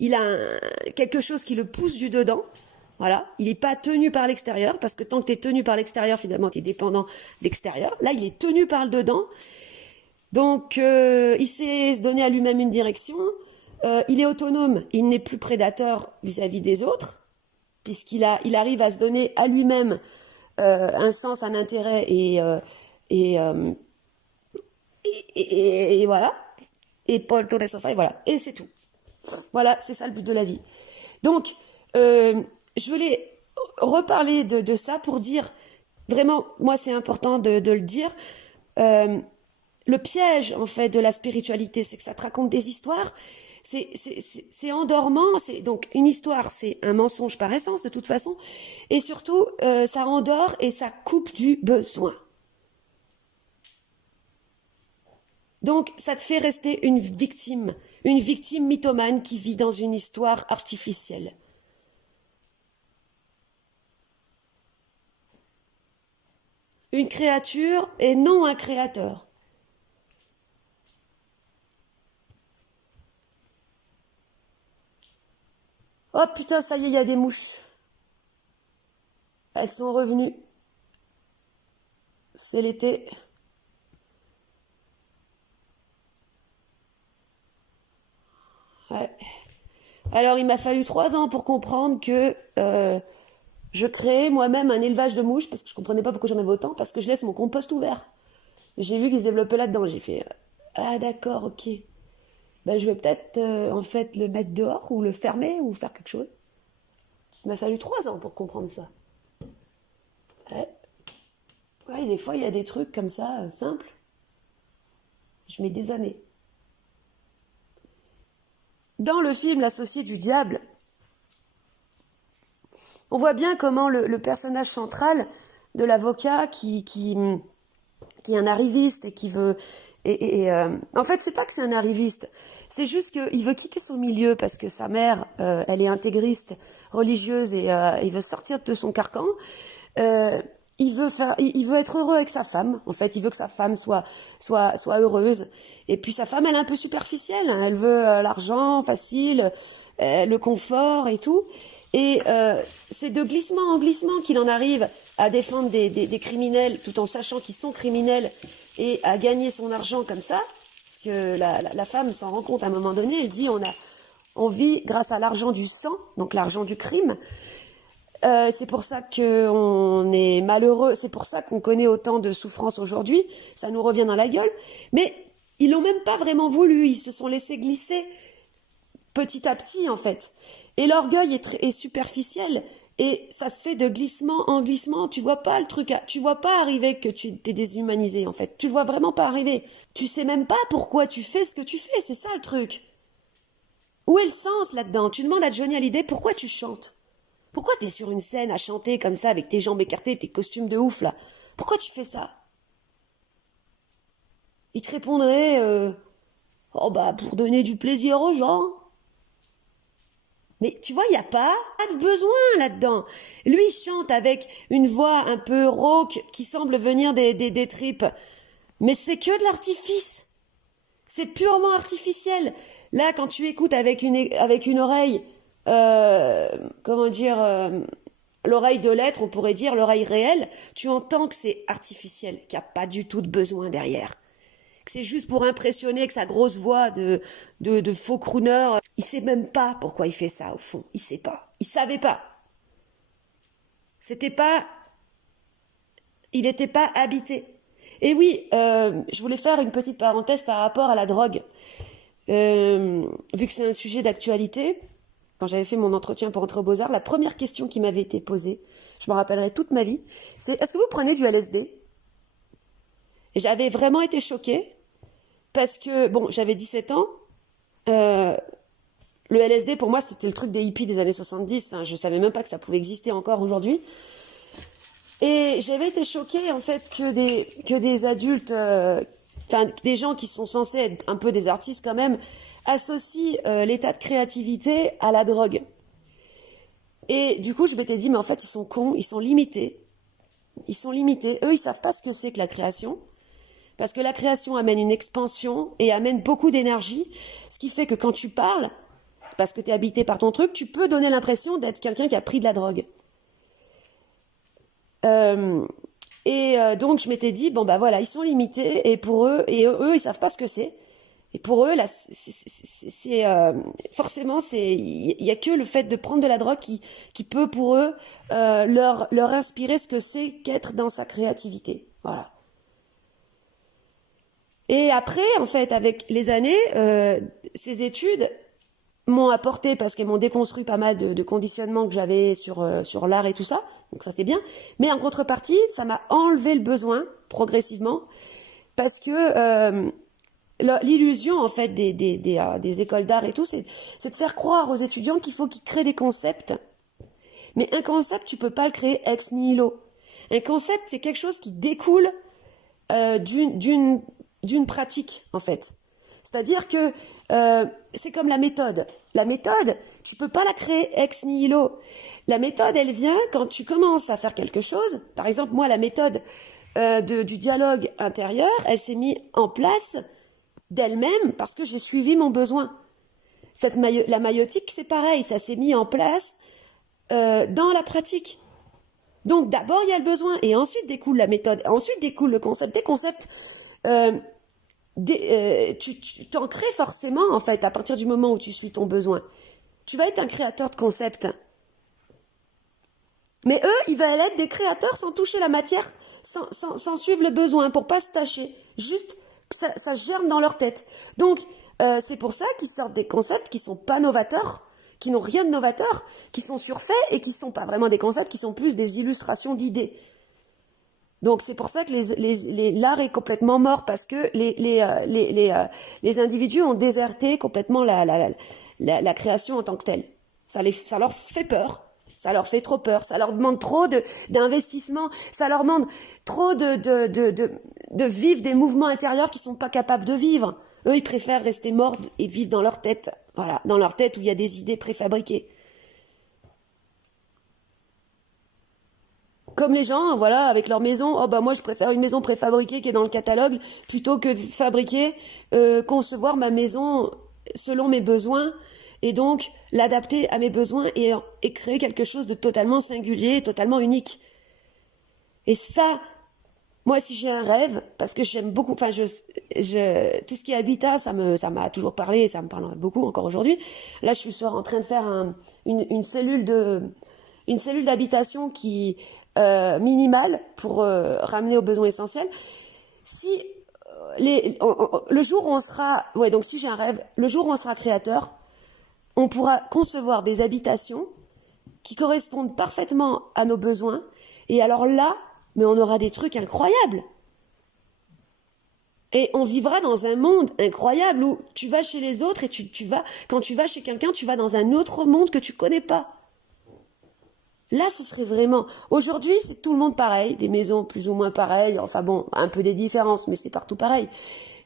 il a quelque chose qui le pousse du dedans. Voilà, il n'est pas tenu par l'extérieur, parce que tant que tu es tenu par l'extérieur, finalement, tu es dépendant de l'extérieur. Là, il est tenu par le dedans. Donc, il sait se donner à lui-même une direction. Il est autonome, il n'est plus prédateur vis-à-vis des autres, puisqu'il arrive à se donner à lui-même un sens, un intérêt, et voilà. Et Paul tourne son et voilà. Et c'est tout. Voilà, c'est ça le but de la vie. Donc, je voulais reparler de ça pour dire, vraiment, moi c'est important de le dire, le piège en fait de la spiritualité, c'est que ça te raconte des histoires, c'est endormant, donc une histoire c'est un mensonge par essence de toute façon, et surtout ça endort et ça coupe du besoin. Donc ça te fait rester une victime mythomane qui vit dans une histoire artificielle. Une créature et non un créateur. Oh putain, ça y est, il y a des mouches. Elles sont revenues. C'est l'été. Ouais. Alors, il m'a fallu 3 ans pour comprendre que je créais moi-même un élevage de mouches, parce que je comprenais pas pourquoi j'en avais autant, parce que je laisse mon compost ouvert. J'ai vu qu'ils se développaient là-dedans. J'ai fait, ah d'accord, ok. Ben, je vais peut-être en fait le mettre dehors ou le fermer ou faire quelque chose. Il m'a fallu 3 ans pour comprendre ça. Ouais. Ouais, des fois, il y a des trucs comme ça, simples. Je mets des années. Dans le film L'associé du diable, on voit bien comment le personnage central de l'avocat qui est un arriviste et qui veut... en fait, c'est pas que c'est un arriviste, c'est juste qu'il veut quitter son milieu parce que sa mère, elle est intégriste, religieuse, et il veut sortir de son carcan. Il veut être heureux avec sa femme. En fait, il veut que sa femme soit heureuse. Et puis sa femme, elle est un peu superficielle. Hein. Elle veut l'argent facile, le confort et tout. Et c'est de glissement en glissement qu'il en arrive à défendre des criminels, tout en sachant qu'ils sont criminels, et à gagner son argent comme ça. Parce que la femme s'en rend compte à un moment donné. Elle dit, on vit grâce à l'argent du sang, donc l'argent du crime. C'est pour ça qu'on est malheureux, c'est pour ça qu'on connaît autant de souffrances aujourd'hui, ça nous revient dans la gueule, mais ils l'ont même pas vraiment voulu, ils se sont laissés glisser petit à petit en fait. Et l'orgueil est superficiel. Et ça se fait de glissement en glissement. Tu vois pas le truc, tu vois pas arriver que tu t'es déshumanisé, en fait. Tu le vois vraiment pas arriver. Tu sais même pas pourquoi tu fais ce que tu fais. C'est ça le truc. Où est le sens là-dedans? Tu demandes à Johnny Hallyday pourquoi tu chantes. Pourquoi t'es sur une scène à chanter comme ça avec tes jambes écartées, tes costumes de ouf là? Pourquoi tu fais ça? Il te répondrait oh bah pour donner du plaisir aux gens. Mais tu vois, il n'y a pas de besoin là-dedans. Lui, il chante avec une voix un peu rauque qui semble venir des tripes. Mais c'est que de l'artifice. C'est purement artificiel. Là, quand tu écoutes avec une oreille, comment dire, l'oreille de l'être, on pourrait dire l'oreille réelle, tu entends que c'est artificiel, qu'il n'y a pas du tout de besoin derrière. Que c'est juste pour impressionner, que sa grosse voix de faux crooner, il sait même pas pourquoi il fait ça au fond. Il sait pas. Il savait pas. C'était pas, il n'était pas habité. Et oui, je voulais faire une petite parenthèse par rapport à la drogue. Vu que c'est un sujet d'actualité, quand j'avais fait mon entretien pour Entrer aux Beaux-Arts, la première question qui m'avait été posée, je me rappellerai toute ma vie, c'est est-ce que vous prenez du LSD? Et j'avais vraiment été choquée parce que, bon, j'avais 17 ans. Le LSD, pour moi, c'était le truc des hippies des années 70. Enfin, je savais même pas que ça pouvait exister encore aujourd'hui. Et j'avais été choquée, en fait, que des adultes, enfin, des gens qui sont censés être un peu des artistes quand même, associent l'état de créativité à la drogue. Et du coup, je m'étais dit, mais en fait, ils sont cons, ils sont limités. Ils sont limités. Eux, ils savent pas ce que c'est que la création. Parce que la création amène une expansion et amène beaucoup d'énergie. Ce qui fait que quand tu parles, parce que tu es habité par ton truc, tu peux donner l'impression d'être quelqu'un qui a pris de la drogue. Donc, je m'étais dit, bon, bah voilà, ils sont limités et pour eux, ils savent pas ce que c'est. Et pour eux, là, forcément, il y a que le fait de prendre de la drogue qui peut, pour eux, leur inspirer ce que c'est qu'être dans sa créativité. Voilà. Et après, en fait, avec les années, ces études m'ont apporté, parce qu'elles m'ont déconstruit pas mal de conditionnements que j'avais sur l'art et tout ça, donc ça c'était bien, mais en contrepartie, ça m'a enlevé le besoin, progressivement, parce que l'illusion, en fait, des écoles d'art et tout, c'est de faire croire aux étudiants qu'il faut qu'ils créent des concepts, mais un concept, tu peux pas le créer ex nihilo. Un concept, c'est quelque chose qui découle d'une pratique, en fait. C'est-à-dire que c'est comme la méthode. La méthode, tu peux pas la créer ex nihilo. La méthode, elle vient quand tu commences à faire quelque chose. Par exemple, moi, la méthode du dialogue intérieur, elle s'est mise en place d'elle-même parce que j'ai suivi mon besoin. La maïotique, c'est pareil, ça s'est mis en place dans la pratique. Donc d'abord, il y a le besoin et ensuite découle la méthode. Ensuite découle le concept. Des concepts... tu t'en crées forcément, en fait, à partir du moment où tu suis ton besoin. Tu vas être un créateur de concepts. Mais eux, ils veulent être des créateurs sans toucher la matière, sans suivre le besoin, pour pas se tâcher. Juste que ça germe dans leur tête. Donc, c'est pour ça qu'ils sortent des concepts qui sont pas novateurs, qui n'ont rien de novateur, qui sont surfaits et qui sont pas vraiment des concepts, qui sont plus des illustrations d'idées. Donc c'est pour ça que l'art est complètement mort parce que les individus ont déserté complètement la création en tant que telle. Ça leur fait peur, ça leur fait trop peur, ça leur demande trop d'investissement, ça leur demande trop de vivre des mouvements intérieurs qu'ils sont pas capables de vivre. Eux, ils préfèrent rester morts et vivre dans leur tête, voilà, dans leur tête où il y a des idées préfabriquées. Comme les gens, voilà, avec leur maison, oh bah moi je préfère une maison préfabriquée qui est dans le catalogue plutôt que de fabriquer, concevoir ma maison selon mes besoins et donc l'adapter à mes besoins et créer quelque chose de totalement singulier, totalement unique. Et ça, moi si j'ai un rêve, parce que j'aime beaucoup, enfin tout ce qui est habitat, ça m'a toujours parlé et ça me parle beaucoup encore aujourd'hui. Là je suis en train de faire une cellule d'habitation qui minimale pour ramener aux besoins essentiels. Si le jour où on sera, ouais, donc si j'ai un rêve, le jour où on sera créateur, on pourra concevoir des habitations qui correspondent parfaitement à nos besoins. Et alors là, mais on aura des trucs incroyables. Et on vivra dans un monde incroyable où tu vas chez les autres et quand tu vas chez quelqu'un, tu vas dans un autre monde que tu connais pas. Là, ce serait vraiment... Aujourd'hui, c'est tout le monde pareil, des maisons plus ou moins pareilles, enfin bon, un peu des différences, mais c'est partout pareil.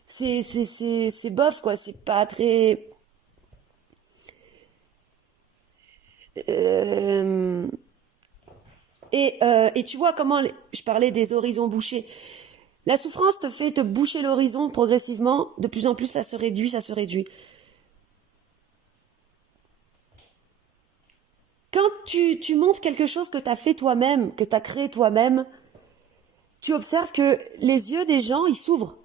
C'est bof, quoi, c'est pas très... Euh, et tu vois comment... Je parlais des horizons bouchés. La souffrance te fait te boucher l'horizon progressivement, de plus en plus ça se réduit, ça se réduit. Quand tu montres quelque chose que tu as fait toi-même, que tu as créé toi-même, tu observes que les yeux des gens, ils s'ouvrent.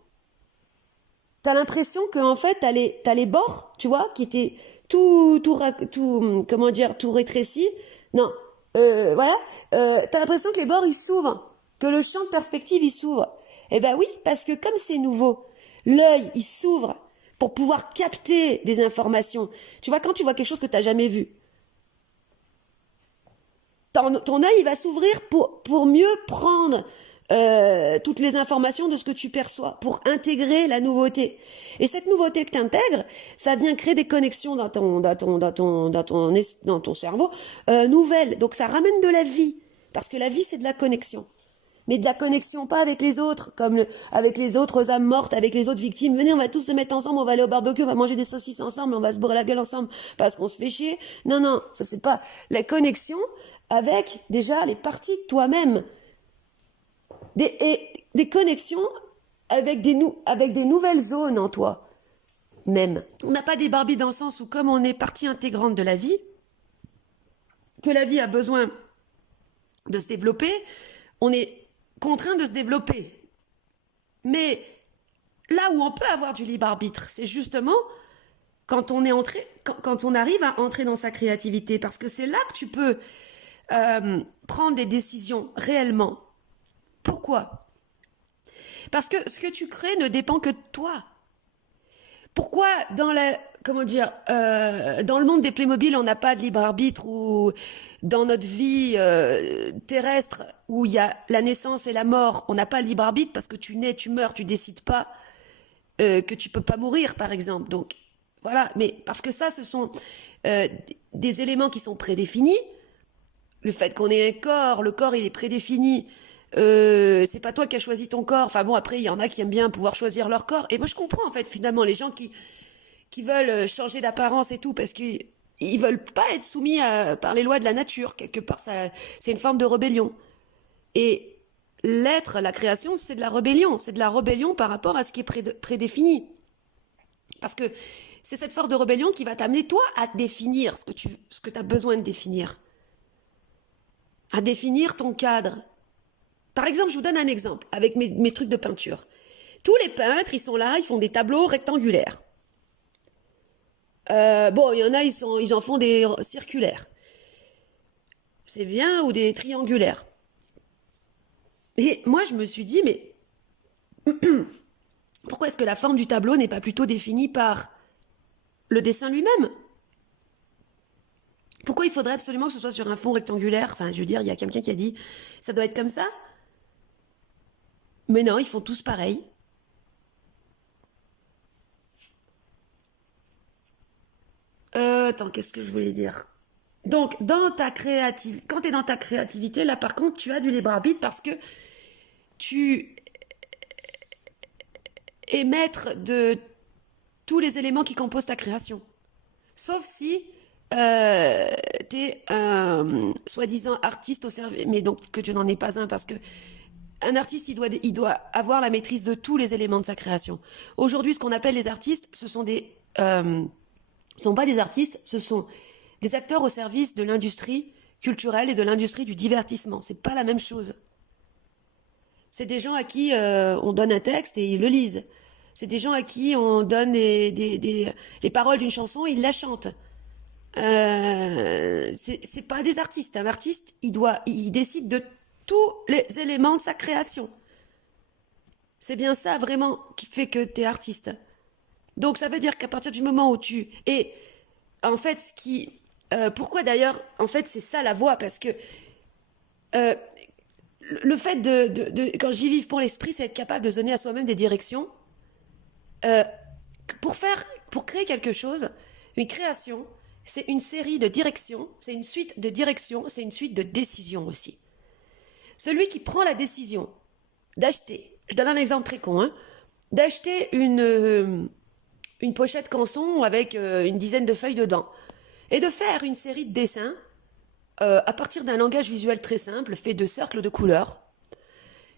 Tu as l'impression qu'en fait, t'as les bords, tu vois, qui étaient comment dire, tout rétrécis. Non, voilà. Tu as l'impression que les bords, ils s'ouvrent, que le champ de perspective, il s'ouvre. Eh ben oui, parce que comme c'est nouveau, l'œil, il s'ouvre pour pouvoir capter des informations. Tu vois, quand tu vois quelque chose que tu n'as jamais vu, ton œil il va s'ouvrir pour mieux prendre toutes les informations de ce que tu perçois, pour intégrer la nouveauté. Et cette nouveauté que tu intègres, ça vient créer des connexions dans ton cerveau nouvelles. Donc ça ramène de la vie, parce que la vie c'est de la connexion. Mais de la connexion pas avec les autres, avec les autres âmes mortes, avec les autres victimes. Venez, on va tous se mettre ensemble, on va aller au barbecue, on va manger des saucisses ensemble, on va se bourrer la gueule ensemble parce qu'on se fait chier. Non, non, ça c'est pas la connexion avec déjà les parties de toi-même. Des connexions avec des nouvelles zones en toi même. On n'a pas des Barbies dans le sens où comme on est partie intégrante de la vie, que la vie a besoin de se développer, on est contraint de se développer. Mais là où on peut avoir du libre arbitre, c'est justement quand on arrive à entrer dans sa créativité, parce que c'est là que tu peux prendre des décisions réellement. Pourquoi ? Parce que ce que tu crées ne dépend que de toi. Pourquoi dans le monde des Playmobil, on n'a pas de libre arbitre, ou dans notre vie terrestre où il y a la naissance et la mort, on n'a pas de libre arbitre parce que tu nais, tu meurs, tu décides pas que tu peux pas mourir, par exemple. Donc voilà, mais parce que ça, ce sont des éléments qui sont prédéfinis. Le fait qu'on ait un corps, le corps il est prédéfini. C'est pas toi qui as choisi ton corps. Enfin bon, après il y en a qui aiment bien pouvoir choisir leur corps. Et moi je comprends en fait finalement les gens qui veulent changer d'apparence et tout parce qu'ils veulent pas être soumis par les lois de la nature. Quelque part, c'est une forme de rébellion. Et l'être, la création, c'est de la rébellion. C'est de la rébellion par rapport à ce qui est prédéfini. Parce que c'est cette force de rébellion qui va t'amener toi à définir ce que tu as besoin de définir. À définir ton cadre. Par exemple, je vous donne un exemple avec mes trucs de peinture. Tous les peintres, ils sont là, ils font des tableaux rectangulaires. Bon, il y en a, ils en font des circulaires. C'est bien, ou des triangulaires. Et moi, je me suis dit, mais pourquoi est-ce que la forme du tableau n'est pas plutôt définie par le dessin lui-même ? Pourquoi il faudrait absolument que ce soit sur un fond rectangulaire ? Enfin, je veux dire, il y a quelqu'un qui a dit, ça doit être comme ça ? Mais non, ils font tous pareil. Attends, qu'est-ce que je voulais dire ? Donc, quand tu es dans ta créativité, là par contre, tu as du libre arbitre parce que tu es maître de tous les éléments qui composent ta création. Sauf si tu es un soi-disant artiste au service, mais donc que tu n'en es pas un parce que un artiste, il doit avoir la maîtrise de tous les éléments de sa création. Aujourd'hui, ce qu'on appelle les artistes, ce sont sont pas des artistes, ce sont des acteurs au service de l'industrie culturelle et de l'industrie du divertissement. C'est pas la même chose. C'est des gens à qui on donne un texte et ils le lisent. C'est des gens à qui on donne les paroles d'une chanson et ils la chantent. C'est pas des artistes. Un artiste, il décide de tous les éléments de sa création. C'est bien ça vraiment qui fait que tu es artiste. Donc ça veut dire qu'à partir du moment où tu... Et en fait, pourquoi d'ailleurs, en fait, c'est ça la voie, parce que euh, le fait quand j'y vive pour l'esprit, c'est être capable de se donner à soi-même des directions. Euh, pour pour créer quelque chose, une création, c'est une série de directions, c'est une suite de directions, c'est une suite de décisions aussi. Celui qui prend la décision d'acheter, je donne un exemple très con, hein, d'acheter une pochette canson avec une dizaine de feuilles dedans, et de faire une série de dessins à partir d'un langage visuel très simple, fait de cercles de couleurs.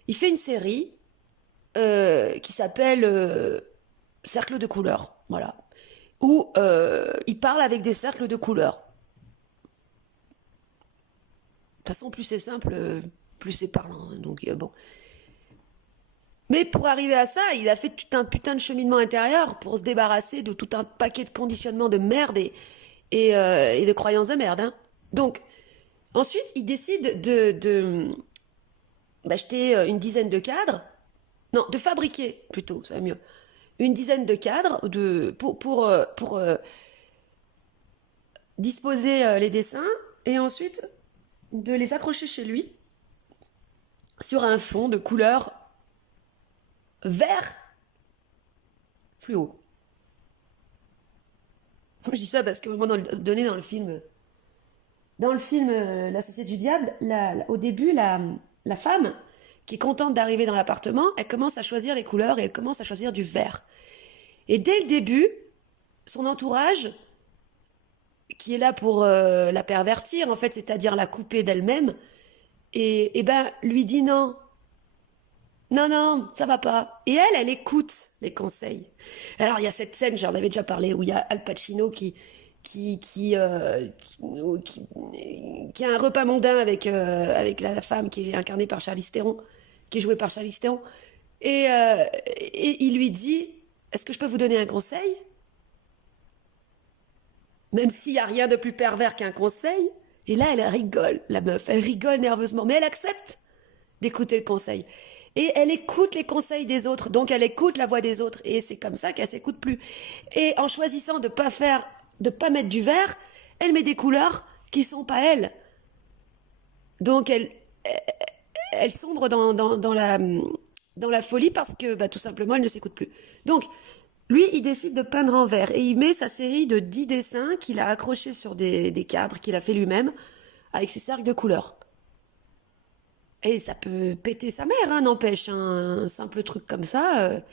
Il fait une série qui s'appelle Cercle de couleurs, voilà, où il parle avec des cercles de couleurs. De toute façon, plus c'est simple, plus c'est parlant. Hein, donc bon. Mais pour arriver à ça, il a fait tout un putain de cheminement intérieur pour se débarrasser de tout un paquet de conditionnements de merde et de croyances de merde. Hein. Donc, ensuite, il décide d'acheter une dizaine de cadres. Non, de fabriquer plutôt, ça va mieux. Une dizaine de cadres pour disposer les dessins et ensuite de les accrocher chez lui sur un fond de couleur vert fluo. Je dis ça parce que vraiment donné dans le film, L'Associé du Diable, au début, la femme qui est contente d'arriver dans l'appartement, elle commence à choisir les couleurs et elle commence à choisir du vert. Et dès le début, son entourage, qui est là pour la pervertir, en fait, c'est-à-dire la couper d'elle-même, et ben lui dit non, non, non, ça va pas. Et elle écoute les conseils. Alors il y a cette scène, j'en avais déjà parlé, où il y a Al Pacino qui a un repas mondain avec la femme qui est incarnée par Charlize Theron, qui est jouée par Charlize Theron. Et il lui dit, est-ce que je peux vous donner un conseil? Même s'il n'y a rien de plus pervers qu'un conseil. Et là, elle rigole, la meuf, elle rigole nerveusement, mais elle accepte d'écouter le conseil. Et elle écoute les conseils des autres, donc elle écoute la voix des autres, et c'est comme ça qu'elle s'écoute plus. Et en choisissant de pas mettre du vert, elle met des couleurs qui sont pas elle. Donc elle sombre dans la folie parce que bah, tout simplement elle ne s'écoute plus. Donc lui, il décide de peindre en vert et il met sa série de 10 dessins qu'il a accrochés sur des cadres qu'il a fait lui-même avec ses cercles de couleurs. Et ça peut péter sa mère, hein, n'empêche, un simple truc comme ça.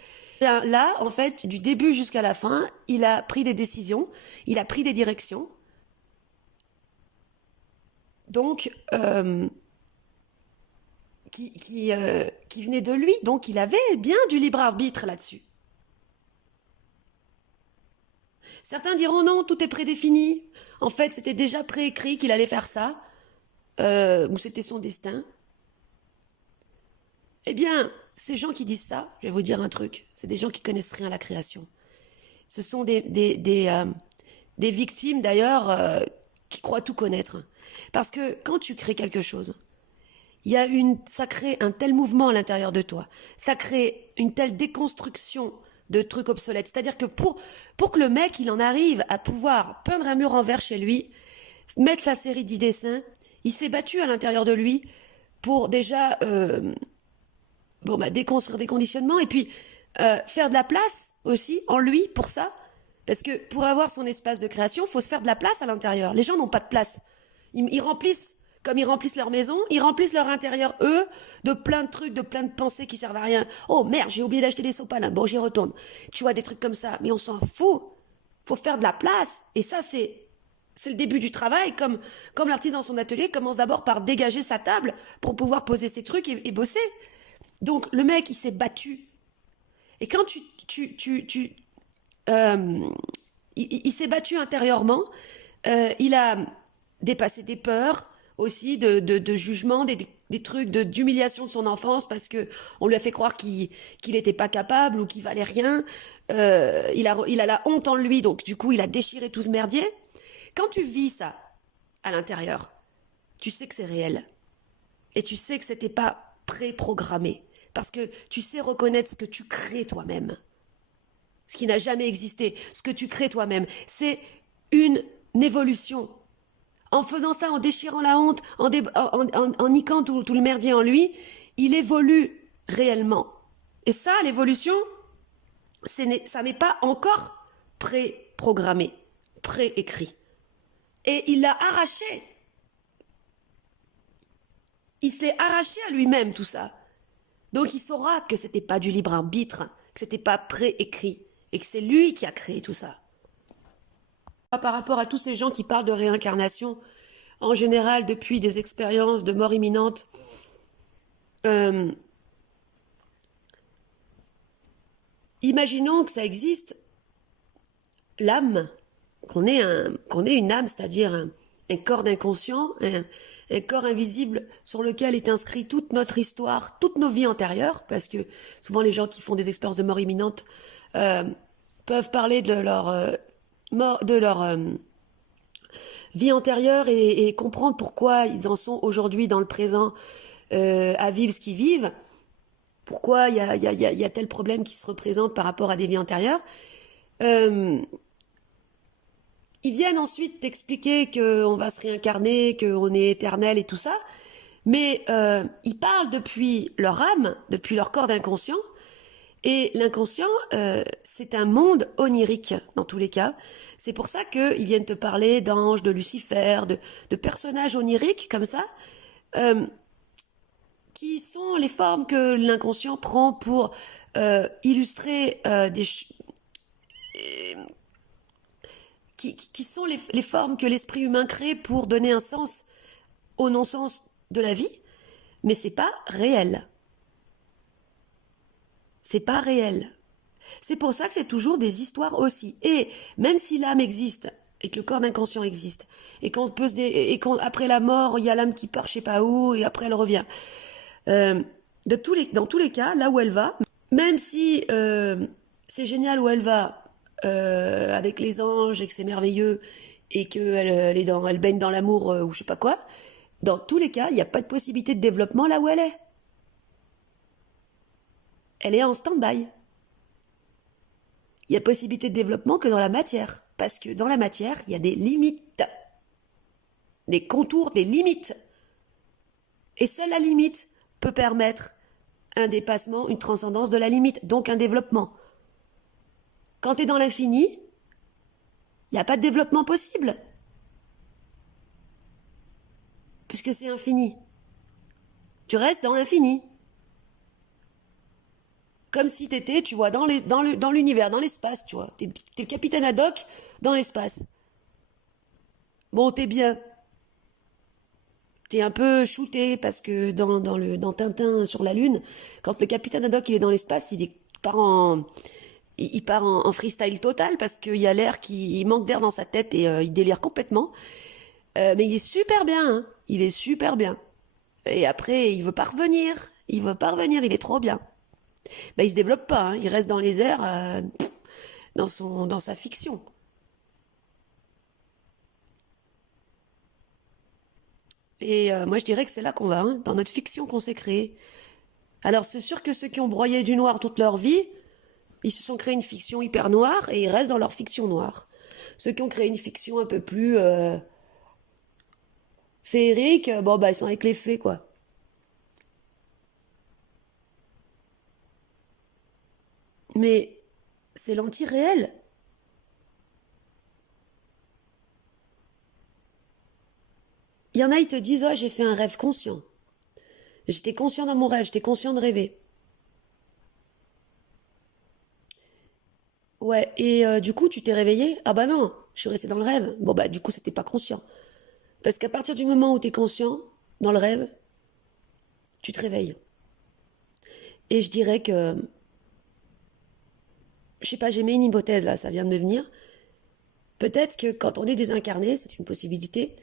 Bien, là, en fait, du début jusqu'à la fin, il a pris des décisions, il a pris des directions. Donc, qui venaient de lui. Donc, il avait bien du libre arbitre là-dessus. Certains diront non, tout est prédéfini. En fait, c'était déjà préécrit qu'il allait faire ça, ou c'était son destin. Eh bien, ces gens qui disent ça, je vais vous dire un truc, c'est des gens qui connaissent rien à la création. Ce sont des victimes d'ailleurs qui croient tout connaître. Parce que quand tu crées quelque chose, ça crée un tel mouvement à l'intérieur de toi, ça crée une telle déconstruction de trucs obsolètes. C'est-à-dire que pour que le mec il en arrive à pouvoir peindre un mur en verre chez lui, mettre sa série de dessins, il s'est battu à l'intérieur de lui pour déjà déconstruire des conditionnements et puis faire de la place aussi en lui pour ça. Parce que pour avoir son espace de création, il faut se faire de la place à l'intérieur. Les gens n'ont pas de place. Ils remplissent, comme ils remplissent leur maison, ils remplissent leur intérieur, eux, de plein de trucs, de plein de pensées qui servent à rien. Oh merde, j'ai oublié d'acheter des sopalins. Bon, j'y retourne. Tu vois, des trucs comme ça. Mais on s'en fout. Faut faire de la place. Et ça, c'est le début du travail. Comme l'artisan dans son atelier commence d'abord par dégager sa table pour pouvoir poser ses trucs et bosser. Donc, le mec, il s'est battu. Et quand il s'est battu intérieurement, il a dépassé des peurs aussi, de jugement, des trucs d'humiliation de son enfance parce que on lui a fait croire qu'il n'était pas capable ou qu'il valait rien. Il a la honte en lui, donc du coup, il a déchiré tout ce merdier. Quand tu vis ça à l'intérieur, tu sais que c'est réel. Et tu sais que c'était pas préprogrammé. Parce que tu sais reconnaître ce que tu crées toi-même. Ce qui n'a jamais existé. Ce que tu crées toi-même. C'est une évolution. En faisant ça, en déchirant la honte, en niquant tout le merdier en lui, il évolue réellement. Et ça, l'évolution, ça n'est pas encore pré-programmé, pré-écrit. Et il l'a arraché. Il se l'est arraché à lui-même, tout ça. Donc il saura que c'était pas du libre arbitre, que c'était pas pré-écrit, et que c'est lui qui a créé tout ça. Par rapport à tous ces gens qui parlent de réincarnation, en général depuis des expériences de mort imminente, imaginons que ça existe, l'âme, qu'on ait une âme, c'est-à-dire un corps d'inconscient, un corps invisible sur lequel est inscrit toute notre histoire, toutes nos vies antérieures, parce que souvent les gens qui font des expériences de mort imminente peuvent parler de leur vie antérieure et comprendre pourquoi ils en sont aujourd'hui dans le présent à vivre ce qu'ils vivent, pourquoi il y a tel problème qui se représente par rapport à des vies antérieures. Ils viennent ensuite t'expliquer qu'on va se réincarner, qu'on est éternel et tout ça, mais ils parlent depuis leur âme, depuis leur corps d'inconscient, et l'inconscient, c'est un monde onirique dans tous les cas. C'est pour ça qu'ils viennent te parler d'anges, de Lucifer, de personnages oniriques comme ça, qui sont les formes que l'inconscient prend pour illustrer qui sont les formes que l'esprit humain crée pour donner un sens au non-sens de la vie, mais c'est pas réel. C'est pas réel. C'est pour ça que c'est toujours des histoires aussi. Et même si l'âme existe, et que le corps d'inconscient existe, et qu'après la mort, il y a l'âme qui part je sais pas où, et après elle revient. Dans tous les cas, là où elle va, même si c'est génial où elle va, avec les anges, et que c'est merveilleux, et qu'elle baigne dans l'amour, ou je sais pas quoi, dans tous les cas, il n'y a pas de possibilité de développement là où elle est. Elle est en stand-by. Il y a possibilité de développement que dans la matière. Parce que dans la matière, il y a des limites. Des contours, des limites. Et seule la limite peut permettre un dépassement, une transcendance de la limite, donc un développement. Quand tu es dans l'infini, il n'y a pas de développement possible. Puisque c'est infini. Tu restes dans l'infini. Comme si tu étais, tu vois, dans l'univers, dans l'espace, tu vois. T'es le capitaine Haddock dans l'espace. Bon, t'es bien. T'es un peu shooté parce que dans Tintin sur la Lune, quand le capitaine Haddock il est dans l'espace, il part en freestyle total parce qu'il y a il manque d'air dans sa tête et il délire complètement. Mais il est super bien, hein. Il est super bien. Et après, il veut pas revenir. Il est trop bien. Ben, il se développe pas, hein. Il reste dans les airs, dans sa fiction. Et moi, je dirais que c'est là qu'on va, hein, dans notre fiction qu'on s'est créée. Alors, c'est sûr que ceux qui ont broyé du noir toute leur vie, ils se sont créés une fiction hyper noire et ils restent dans leur fiction noire. Ceux qui ont créé une fiction un peu plus féerique, bon, bah, ils sont avec les fées, quoi. Mais c'est l'anti-réel. Il y en a, ils te disent, oh, j'ai fait un rêve conscient. J'étais conscient dans mon rêve, j'étais conscient de rêver. Ouais, et du coup, tu t'es réveillé? Ah bah non, je suis restée dans le rêve. Bon bah du coup, c'était pas conscient. Parce qu'à partir du moment où tu es conscient, dans le rêve, tu te réveilles. Et je dirais que, je sais pas, j'ai mis une hypothèse là, ça vient de me venir. Peut-être que quand on est désincarné, c'est une possibilité,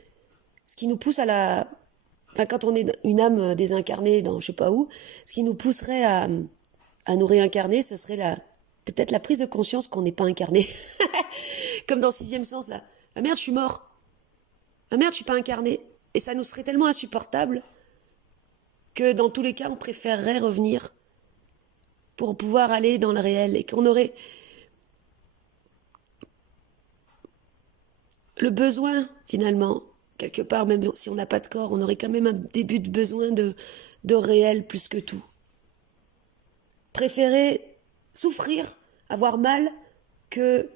ce qui nous pousse Enfin, quand on est une âme désincarnée dans je sais pas où, ce qui nous pousserait à nous réincarner, ce serait peut-être la prise de conscience qu'on n'est pas incarné. Comme dans Sixième Sens, là. Ah merde, je suis mort. Ah merde, je suis pas incarné. Et ça nous serait tellement insupportable que dans tous les cas, on préférerait revenir pour pouvoir aller dans le réel et qu'on aurait... le besoin, finalement, quelque part, même si on n'a pas de corps, on aurait quand même un début de besoin de réel plus que tout. Préférer souffrir, avoir mal, que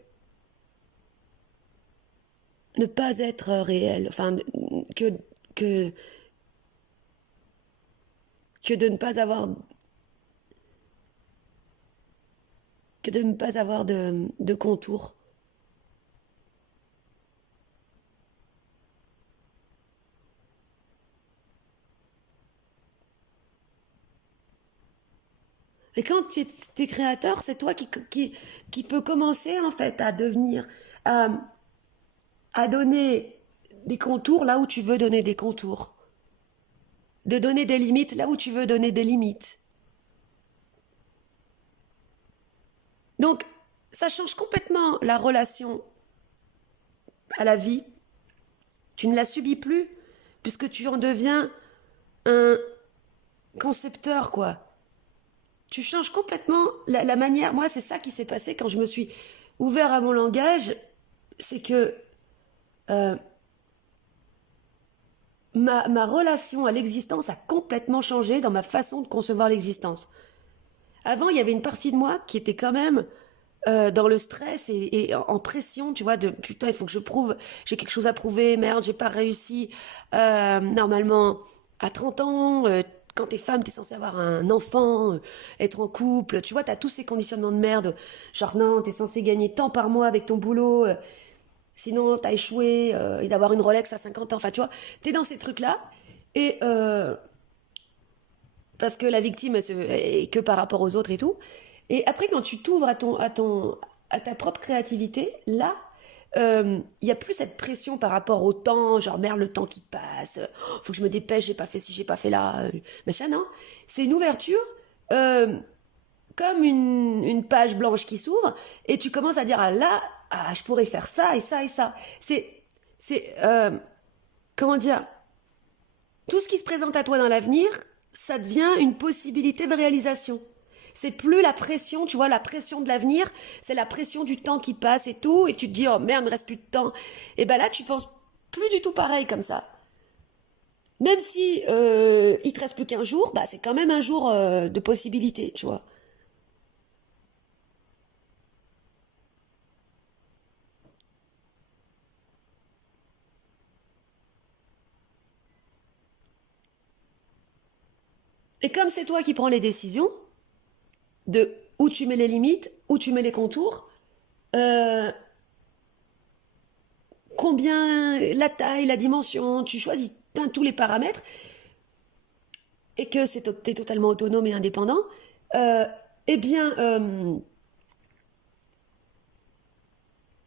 ne pas être réel, enfin, que, que, que de ne pas avoir, que de ne pas avoir de contour. Et quand tu es créateur, c'est toi qui peut commencer en fait à devenir, à, à donner des contours là où tu veux donner des contours, de donner des limites là où tu veux donner des limites. Donc, ça change complètement la relation à la vie. Tu ne la subis plus, puisque tu en deviens un concepteur, quoi. Tu changes complètement la manière. Moi, c'est ça qui s'est passé quand je me suis ouvert à mon langage. C'est que euh, ma relation à l'existence a complètement changé dans ma façon de concevoir l'existence. Avant, il y avait une partie de moi qui était quand même dans le stress et en pression, tu vois, de putain, il faut que je prouve, j'ai quelque chose à prouver, merde, j'ai pas réussi. Normalement, à 30 ans, quand t'es femme, t'es censée avoir un enfant, être en couple, tu vois, t'as tous ces conditionnements de merde. Genre, non, t'es censé gagner tant par mois avec ton boulot, sinon t'as échoué, et d'avoir une Rolex à 50 ans, enfin, tu vois, t'es dans ces trucs-là. Et parce que la victime est que par rapport aux autres et tout. Et après, quand tu t'ouvres à ta propre créativité, là, il y a plus cette pression par rapport au temps, genre merde, le temps qui passe, faut que je me dépêche, j'ai pas fait ci, j'ai pas fait là, machin, non. C'est une ouverture, euh, comme une page blanche qui s'ouvre, et tu commences à dire, ah là, ah, je pourrais faire ça et ça et ça. C'est, comment dire, tout ce qui se présente à toi dans l'avenir, ça devient une possibilité de réalisation. C'est plus la pression, tu vois, la pression de l'avenir, c'est la pression du temps qui passe et tout, et tu te dis, oh merde, il me reste plus de temps. Et ben là, tu penses plus du tout pareil comme ça. Même si il te reste plus qu'un jour, bah c'est quand même un jour de possibilité, tu vois. Et comme c'est toi qui prends les décisions de où tu mets les limites, où tu mets les contours, euh, combien, la taille, la dimension, tu choisis tous les paramètres, et que t'es totalement autonome et indépendant, euh, eh bien,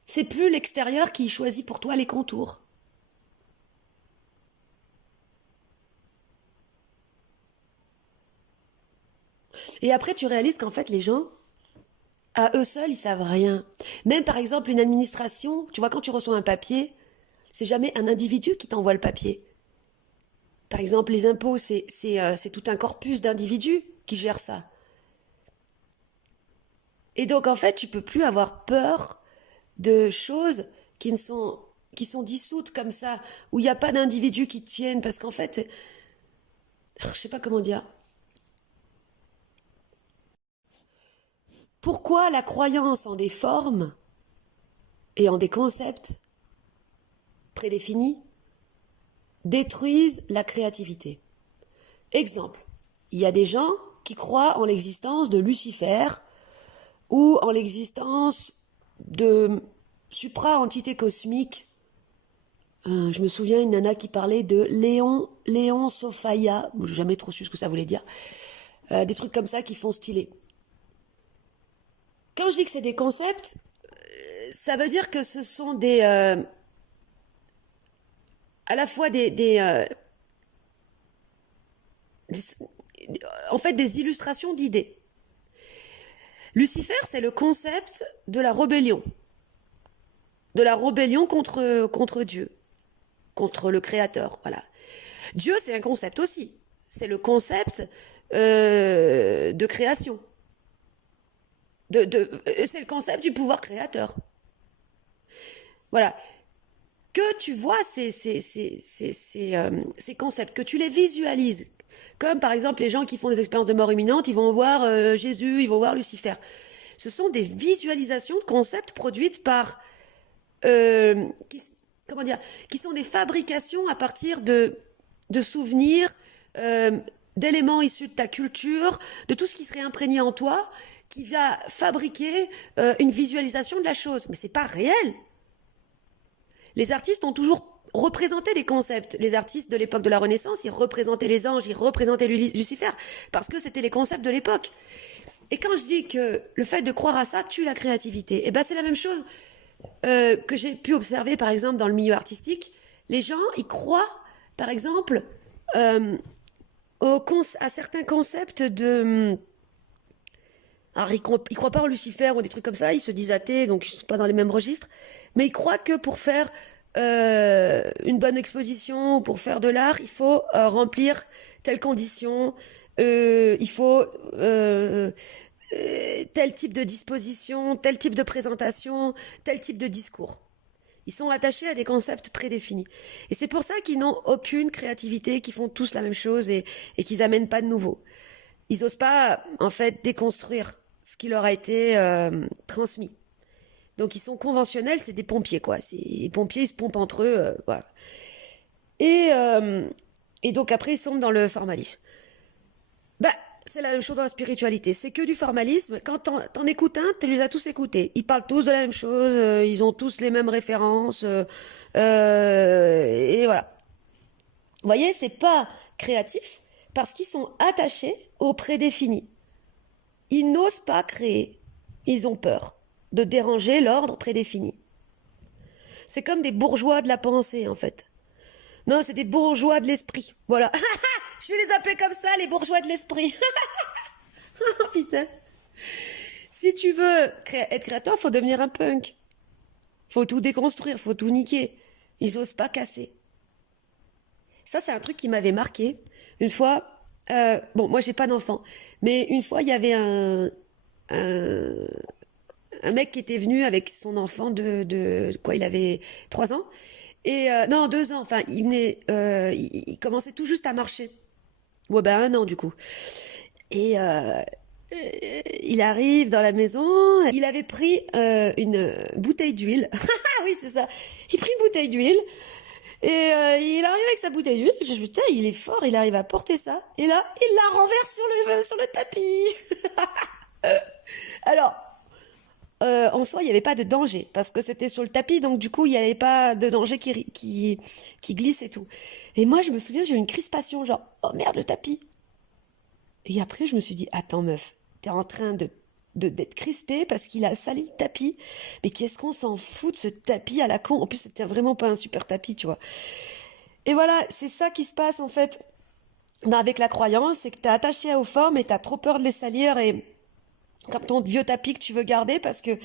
c'est plus l'extérieur qui choisit pour toi les contours. Et après, tu réalises qu'en fait, les gens, à eux seuls, ils savent rien. Même par exemple, une administration, tu vois, quand tu reçois un papier, c'est jamais un individu qui t'envoie le papier. Par exemple, les impôts, c'est tout un corpus d'individus qui gèrent ça. Et donc, en fait, tu peux plus avoir peur de choses qui ne sont qui sont dissoutes comme ça, où il n'y a pas d'individus qui tiennent, parce qu'en fait, je sais pas comment dire. Pourquoi la croyance en des formes et en des concepts prédéfinis détruisent la créativité? Exemple, il y a des gens qui croient en l'existence de Lucifer ou en l'existence de supra-entités cosmiques. Je me souviens une nana qui parlait de Léon Sophia, j'ai jamais trop su ce que ça voulait dire. Des trucs comme ça qui font stylé. Quand je dis que c'est des concepts, ça veut dire que ce sont à la fois des- en fait, des illustrations d'idées. Lucifer, c'est le concept de la rébellion contre Dieu, contre le Créateur. Voilà. Dieu, c'est un concept aussi. C'est le concept de création. C'est le concept du pouvoir créateur. Voilà. que tu vois ces concepts, que tu les visualises. Comme par exemple les gens qui font des expériences de mort imminente, ils vont voir Jésus, ils vont voir Lucifer. Ce sont des visualisations de concepts produites par euh, qui, comment dire, qui sont des fabrications à partir de souvenirs, euh, d'éléments issus de ta culture, de tout ce qui serait imprégné en toi, qui va fabriquer une visualisation de la chose. Mais c'est pas réel. Les artistes ont toujours représenté des concepts. Les artistes de l'époque de la Renaissance, ils représentaient les anges, ils représentaient Lucifer, parce que c'était les concepts de l'époque. Et quand je dis que le fait de croire à ça tue la créativité, eh ben c'est la même chose que j'ai pu observer par exemple dans le milieu artistique. Les gens, ils croient par exemple euh, à certains concepts de... Alors ils croient pas en Lucifer ou des trucs comme ça, ils se disent athées, donc ils sont pas dans les mêmes registres, mais ils croient que pour faire une bonne exposition, pour faire de l'art, il faut remplir telle condition, il faut tel type de disposition, tel type de présentation, tel type de discours. Ils sont attachés à des concepts prédéfinis. Et c'est pour ça qu'ils n'ont aucune créativité, qu'ils font tous la même chose et qu'ils amènent pas de nouveau. Ils n'osent pas, en fait, déconstruire ce qui leur a été transmis. Donc ils sont conventionnels, c'est des pompiers, quoi. Les pompiers, ils se pompent entre eux, voilà. Et, euh, et donc après, ils sont dans le formalisme. Bah, c'est la même chose dans la spiritualité. C'est que du formalisme. Quand t'en écoutes un, tu les as tous écoutés. Ils parlent tous de la même chose, ils ont tous les mêmes références, et voilà. Vous voyez, c'est pas créatif parce qu'ils sont attachés au prédéfini. Ils n'osent pas créer. Ils ont peur de déranger l'ordre prédéfini. C'est comme des bourgeois de la pensée, en fait. Non, c'est des bourgeois de l'esprit. Voilà. Je vais les appeler comme ça, les bourgeois de l'esprit. Oh, putain. Si tu veux être créateur, faut devenir un punk. Faut tout déconstruire, faut tout niquer. Ils osent pas casser. Ça, c'est un truc qui m'avait marqué. Une fois, bon, moi j'ai pas d'enfant, mais une fois il y avait un, un mec qui était venu avec son enfant de quoi, il avait 3 ans et non 2 ans. Enfin, il venait, il commençait tout juste à marcher. Ouais, ben 1 an du coup. Et il arrive dans la maison. Il avait pris une bouteille d'huile. Ah oui, c'est ça. Il prit une bouteille d'huile. Et il arrive avec sa bouteille d'huile. Je me dis, putain, il est fort, il arrive à porter ça. Et là, il la renverse sur le tapis. Alors, en soi, il n'y avait pas de danger, parce que c'était sur le tapis, donc du coup, il n'y avait pas de danger qui glisse et tout. Et moi, je me souviens, j'ai eu une crispation, genre, oh merde, le tapis. Et après, je me suis dit, attends, meuf, t'es en train d'être crispée parce qu'il a sali le tapis. Mais qu'est-ce qu'on s'en fout de ce tapis à la con? En plus, c'était vraiment pas un super tapis, tu vois. Et voilà, c'est ça qui se passe, en fait, avec la croyance, c'est que t'es attaché aux formes et t'as trop peur de les salir et comme ton vieux tapis que tu veux garder parce que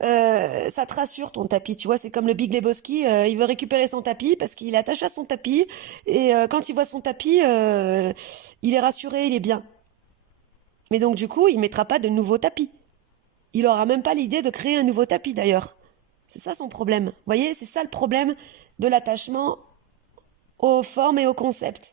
ça te rassure ton tapis, tu vois, c'est comme le Big Lebowski, il veut récupérer son tapis parce qu'il est attaché à son tapis et quand il voit son tapis, il est rassuré, il est bien. Mais donc du coup, il mettra pas de nouveau tapis. Il aura même pas l'idée de créer un nouveau tapis d'ailleurs. C'est ça son problème. Vous voyez, c'est ça le problème de l'attachement aux formes et aux concepts.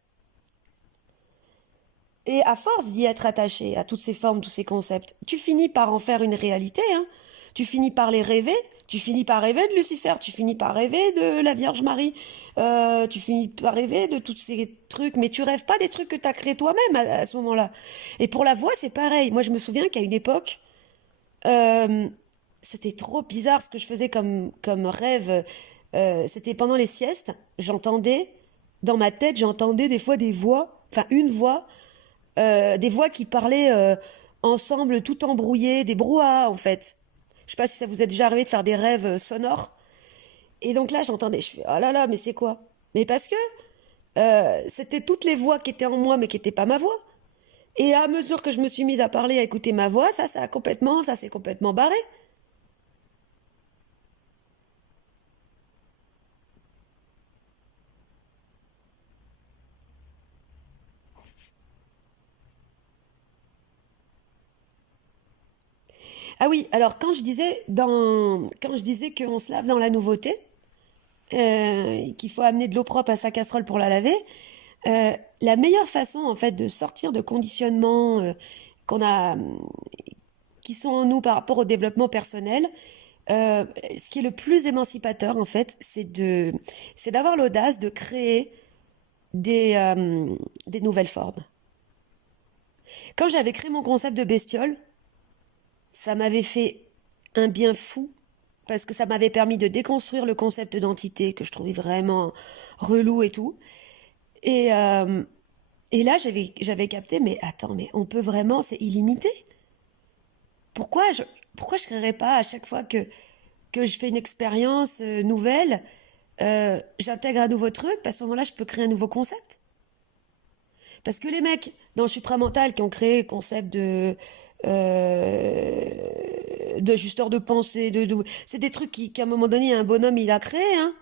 Et à force d'y être attaché à toutes ces formes, tous ces concepts, tu finis par en faire une réalité, hein. Tu finis par les rêver, tu finis par rêver de Lucifer, tu finis par rêver de la Vierge Marie, tu finis par rêver de tous ces trucs, mais tu rêves pas des trucs que tu as créés toi-même à ce moment-là. Et pour la voix, c'est pareil. Moi, je me souviens qu'à une époque, euh, c'était trop bizarre ce que je faisais comme rêve. C'était pendant les siestes, j'entendais, dans ma tête, j'entendais des fois des voix, enfin une voix, des voix qui parlaient ensemble, tout embrouillées, des brouhahas en fait. Je sais pas si ça vous est déjà arrivé de faire des rêves sonores. Et donc là, j'entendais, je fais, oh là là, mais c'est quoi? Mais parce que c'était toutes les voix qui étaient en moi, mais qui n'étaient pas ma voix. Et à mesure que je me suis mise à parler, à écouter ma voix, ça s'est complètement barré. Ah oui, alors quand je disais qu'on se lave dans la nouveauté, qu'il faut amener de l'eau propre à sa casserole pour la laver. La meilleure façon, en fait, de sortir de conditionnements qu'on a, qui sont en nous par rapport au développement personnel, ce qui est le plus émancipateur, en fait, c'est d'avoir l'audace de créer des nouvelles formes. Quand j'avais créé mon concept de bestiole, ça m'avait fait un bien fou parce que ça m'avait permis de déconstruire le concept d'entité que je trouvais vraiment relou et tout. Et là, j'avais capté, mais attends, mais on peut vraiment, c'est illimité. Pourquoi je créerais pas à chaque fois que je fais une expérience nouvelle, j'intègre un nouveau truc, parce qu'à ce moment-là, je peux créer un nouveau concept. Parce que les mecs dans le supramental qui ont créé le concept d'ajusteur de pensée, c'est des trucs qu'à un moment donné, un bonhomme, il a créé, hein.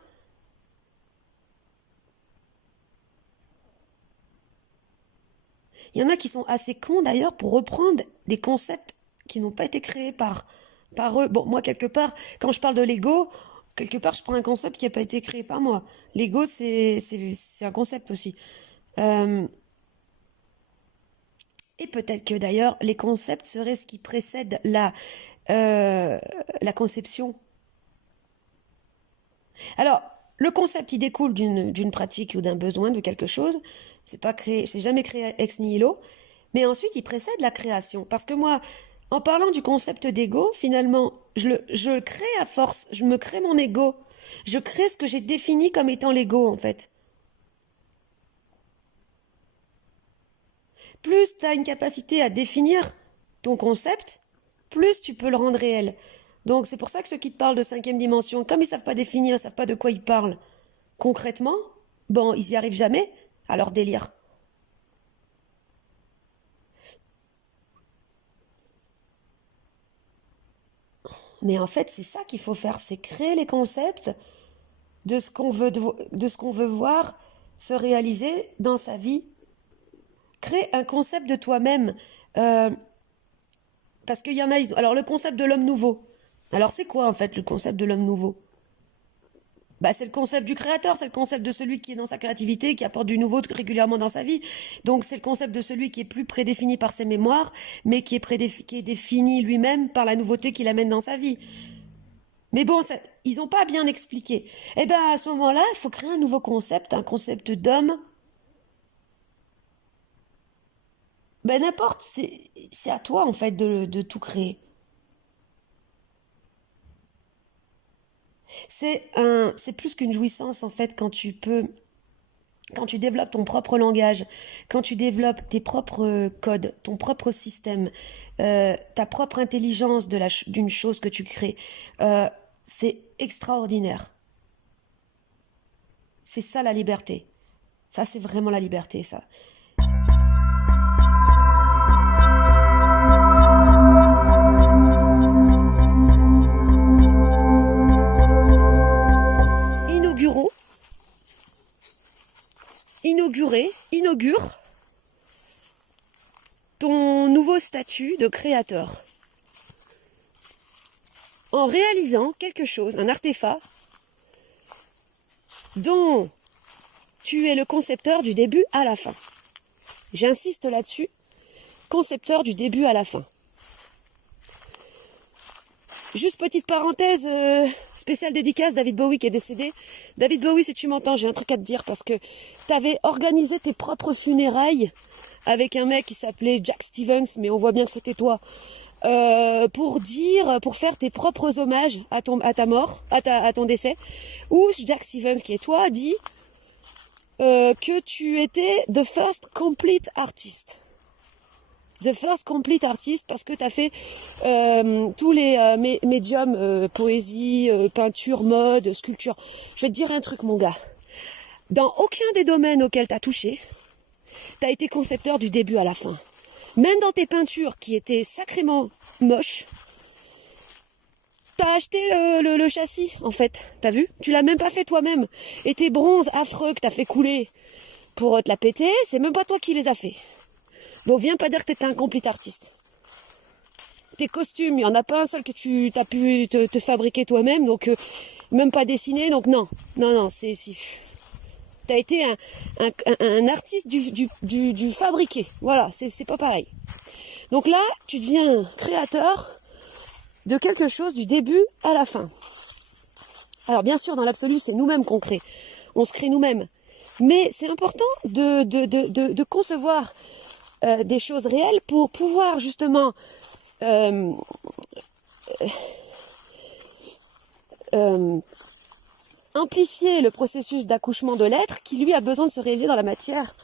Il y en a qui sont assez cons d'ailleurs pour reprendre des concepts qui n'ont pas été créés par eux. Bon, moi, quelque part, quand je parle de l'ego, quelque part, je prends un concept qui n'a pas été créé par moi. L'ego, c'est un concept aussi. Et peut-être que d'ailleurs, les concepts seraient ce qui précède la conception. Alors, le concept, il découle d'une pratique ou d'un besoin, de quelque chose. C'est jamais créé ex nihilo. Mais ensuite, il précède la création. Parce que moi, en parlant du concept d'ego, finalement, je le crée à force. Je me crée mon ego. Je crée ce que j'ai défini comme étant l'ego, en fait. Plus tu as une capacité à définir ton concept, plus tu peux le rendre réel. Donc c'est pour ça que ceux qui te parlent de 5e dimension, comme ils savent pas définir, ils savent pas de quoi ils parlent concrètement, bon, ils y arrivent jamais à leur délire. Mais en fait, c'est ça qu'il faut faire, c'est créer les concepts de ce qu'on veut voir se réaliser dans sa vie. Crée un concept de toi-même. Parce qu'il y en a... Alors, le concept de l'homme nouveau. Alors, c'est quoi, en fait, le concept de l'homme nouveau? Bah, c'est le concept du créateur, c'est le concept de celui qui est dans sa créativité, qui apporte du nouveau régulièrement dans sa vie. Donc, c'est le concept de celui qui est plus prédéfini par ses mémoires, mais qui est défini lui-même par la nouveauté qu'il amène dans sa vie. Mais bon, ils n'ont pas bien expliqué. Eh bien, à ce moment-là, il faut créer un nouveau concept, un concept d'homme. Ben n'importe, c'est à toi en fait de tout créer. C'est plus qu'une jouissance en fait quand tu développes ton propre langage, quand tu développes tes propres codes, ton propre système, ta propre intelligence d'une chose que tu crées. C'est extraordinaire. C'est ça la liberté. Ça c'est vraiment la liberté, ça. Inaugure ton nouveau statut de créateur en réalisant quelque chose, un artefact dont tu es le concepteur du début à la fin. J'insiste là-dessus, concepteur du début à la fin. Juste petite parenthèse, spéciale dédicace, David Bowie qui est décédé. David Bowie, si tu m'entends, j'ai un truc à te dire parce que tu avais organisé tes propres funérailles avec un mec qui s'appelait Jack Stevens, mais on voit bien que c'était toi, pour faire tes propres hommages à ta mort, à ton décès, où Jack Stevens, qui est toi, dit que tu étais the first complete artist. The first complete artist, parce que tu as fait tous les médiums, poésie, peinture, mode, sculpture. Je vais te dire un truc, mon gars. Dans aucun des domaines auxquels tu as touché, tu as été concepteur du début à la fin. Même dans tes peintures qui étaient sacrément moches, tu as acheté le châssis, en fait. T'as vu? Tu l'as même pas fait toi-même. Et tes bronzes affreux que tu as fait couler pour te la péter, c'est même pas toi qui les as fait. Donc viens pas dire que t'étais un complete artiste. Tes costumes, il n'y en a pas un seul que tu as pu te fabriquer toi-même. Donc même pas dessiné, donc non, t'as été un artiste du fabriqué, voilà, c'est pas pareil. Donc là, tu deviens créateur de quelque chose du début à la fin. Alors bien sûr, dans l'absolu, c'est nous-mêmes qu'on crée, on se crée nous-mêmes, mais c'est important de concevoir des choses réelles pour pouvoir justement amplifier le processus d'accouchement de l'être qui lui a besoin de se réaliser dans la matière.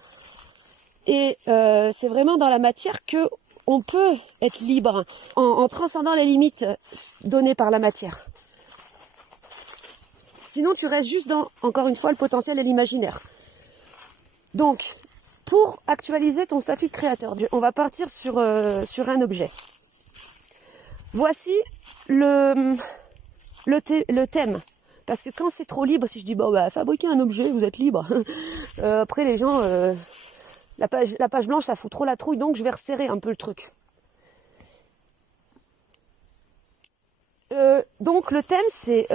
Et c'est vraiment dans la matière que on peut être libre en transcendant les limites données par la matière. Sinon tu restes juste dans, encore une fois, le potentiel et l'imaginaire. Donc, pour actualiser ton statut de créateur, on va partir sur un objet. Voici le thème. Parce que quand c'est trop libre, si je dis fabriquez un objet, vous êtes libre. Après les gens, la page blanche, ça fout trop la trouille, donc je vais resserrer un peu le truc. Donc le thème, c'est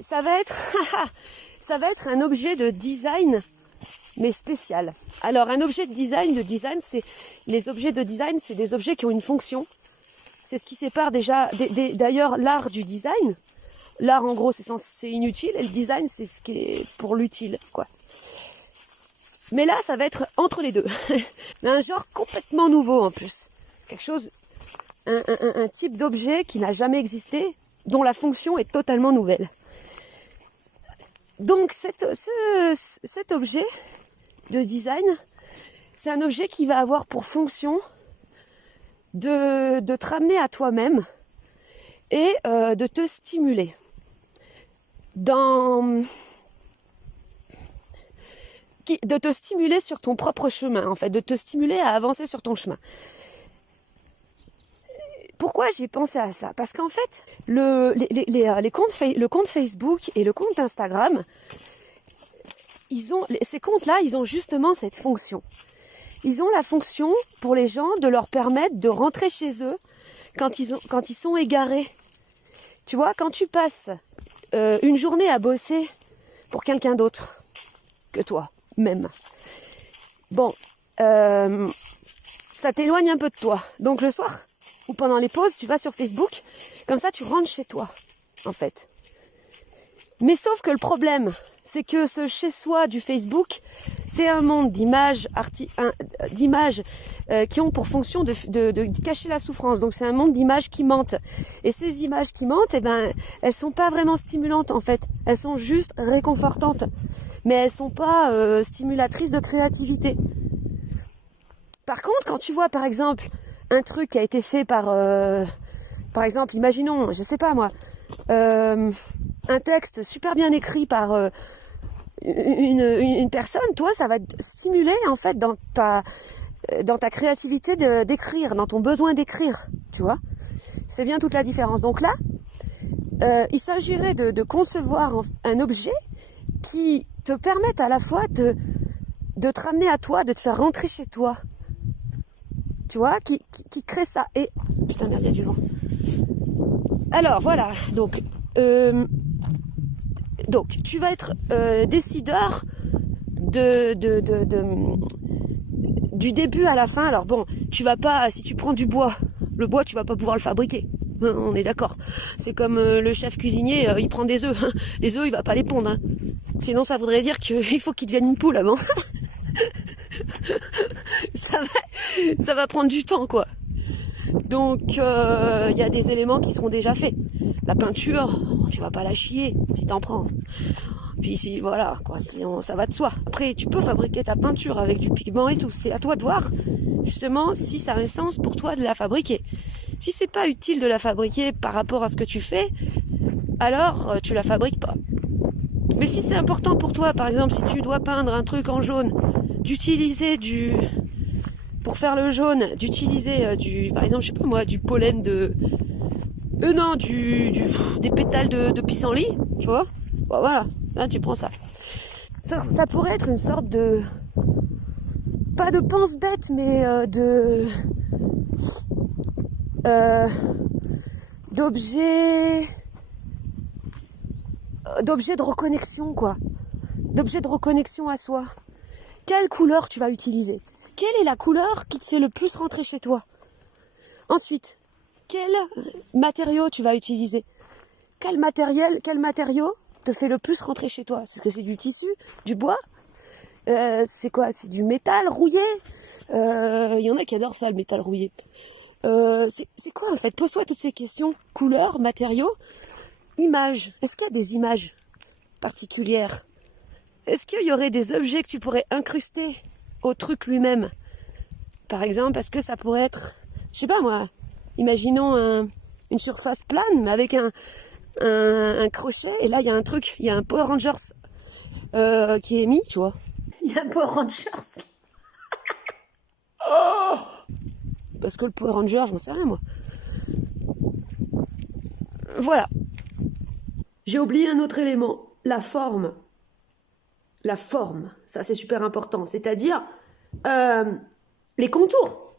ça va être un objet de design, mais spécial. Alors un objet de design, c'est les objets de design, c'est des objets qui ont une fonction. C'est ce qui sépare déjà, d'ailleurs, l'art du design. L'art, en gros, c'est inutile, et le design, c'est ce qui est pour l'utile, quoi. Mais là, ça va être entre les deux. Un genre complètement nouveau, en plus. Quelque chose, un type d'objet qui n'a jamais existé, dont la fonction est totalement nouvelle. Donc, cet objet de design, c'est un objet qui va avoir pour fonction de te ramener à toi-même et de te stimuler de te stimuler sur ton propre chemin, en fait, de te stimuler à avancer sur ton chemin. Pourquoi j'ai pensé à ça? Parce qu'en fait, le compte Facebook et le compte Instagram, ces comptes-là, ils ont justement cette fonction. Ils ont la fonction pour les gens de leur permettre de rentrer chez eux quand ils sont égarés. Tu vois, quand tu passes une journée à bosser pour quelqu'un d'autre que toi, même. Bon, ça t'éloigne un peu de toi. Donc le soir, ou pendant les pauses, tu vas sur Facebook, comme ça tu rentres chez toi, en fait. Mais sauf que le problème, c'est que ce chez-soi du Facebook, c'est un monde d'images qui ont pour fonction de cacher la souffrance. Donc c'est un monde d'images qui mentent. Et ces images qui mentent, elles sont pas vraiment stimulantes en fait. Elles sont juste réconfortantes. Mais elles sont pas stimulatrices de créativité. Par contre, quand tu vois par exemple un truc qui a été fait par exemple, imaginons, je sais pas moi, un texte super bien écrit par une personne, toi, ça va te stimuler en fait dans ta créativité d'écrire, dans ton besoin d'écrire, tu vois. C'est bien toute la différence. Donc là, il s'agirait de concevoir un objet qui te permette à la fois de te ramener à toi, de te faire rentrer chez toi. Tu vois, qui crée ça. Et putain merde, il y a du vent. Alors voilà, donc tu vas être décideur du début à la fin. Alors bon, tu vas pas, si tu prends du bois, le bois tu vas pas pouvoir le fabriquer. On est d'accord. C'est comme le chef cuisinier, il prend des œufs. Les œufs, il va pas les pondre. Hein. Sinon, ça voudrait dire qu'il faut qu'il devienne une poule avant. ça va prendre du temps, quoi. Donc, il y a des éléments qui seront déjà faits. La peinture, tu vas pas la chier si t'en prends. Puis voilà, quoi, ça va de soi. Après, tu peux fabriquer ta peinture avec du pigment et tout. C'est à toi de voir, justement, si ça a un sens pour toi de la fabriquer. Si c'est pas utile de la fabriquer par rapport à ce que tu fais, alors tu la fabriques pas. Mais si c'est important pour toi, par exemple, si tu dois peindre un truc en jaune, d'utiliser pour faire le jaune, d'utiliser par exemple, je sais pas moi, du pollen des pétales de pissenlit, tu vois. Bon, voilà, là tu prends ça. Ça pourrait être une sorte de, pas de pense-bête, mais d'objet d'objet de reconnexion, quoi. D'objet de reconnexion à soi. Quelle couleur tu vas utiliser? Quelle est la couleur qui te fait le plus rentrer chez toi? Ensuite, quel matériau tu vas utiliser? Quel matériau te fait le plus rentrer chez toi? Est-ce que c'est du tissu, du bois? C'est quoi? C'est du métal rouillé? Il y en a qui adorent ça, le métal rouillé. C'est quoi en fait? Pose-toi toutes ces questions. Couleurs, matériaux, images. Est-ce qu'il y a des images particulières? Est-ce qu'il y aurait des objets que tu pourrais incruster au truc lui-même? Par exemple, est-ce que ça pourrait être, je sais pas moi, imaginons une surface plane, mais avec un crochet, et là il y a un truc, il y a un Power Rangers qui est mis, tu vois. Il y a un Power Rangers. Oh, parce que le Power Ranger, j'en sais rien moi. Voilà. J'ai oublié un autre élément, la forme. La forme, ça c'est super important, c'est-à-dire les contours.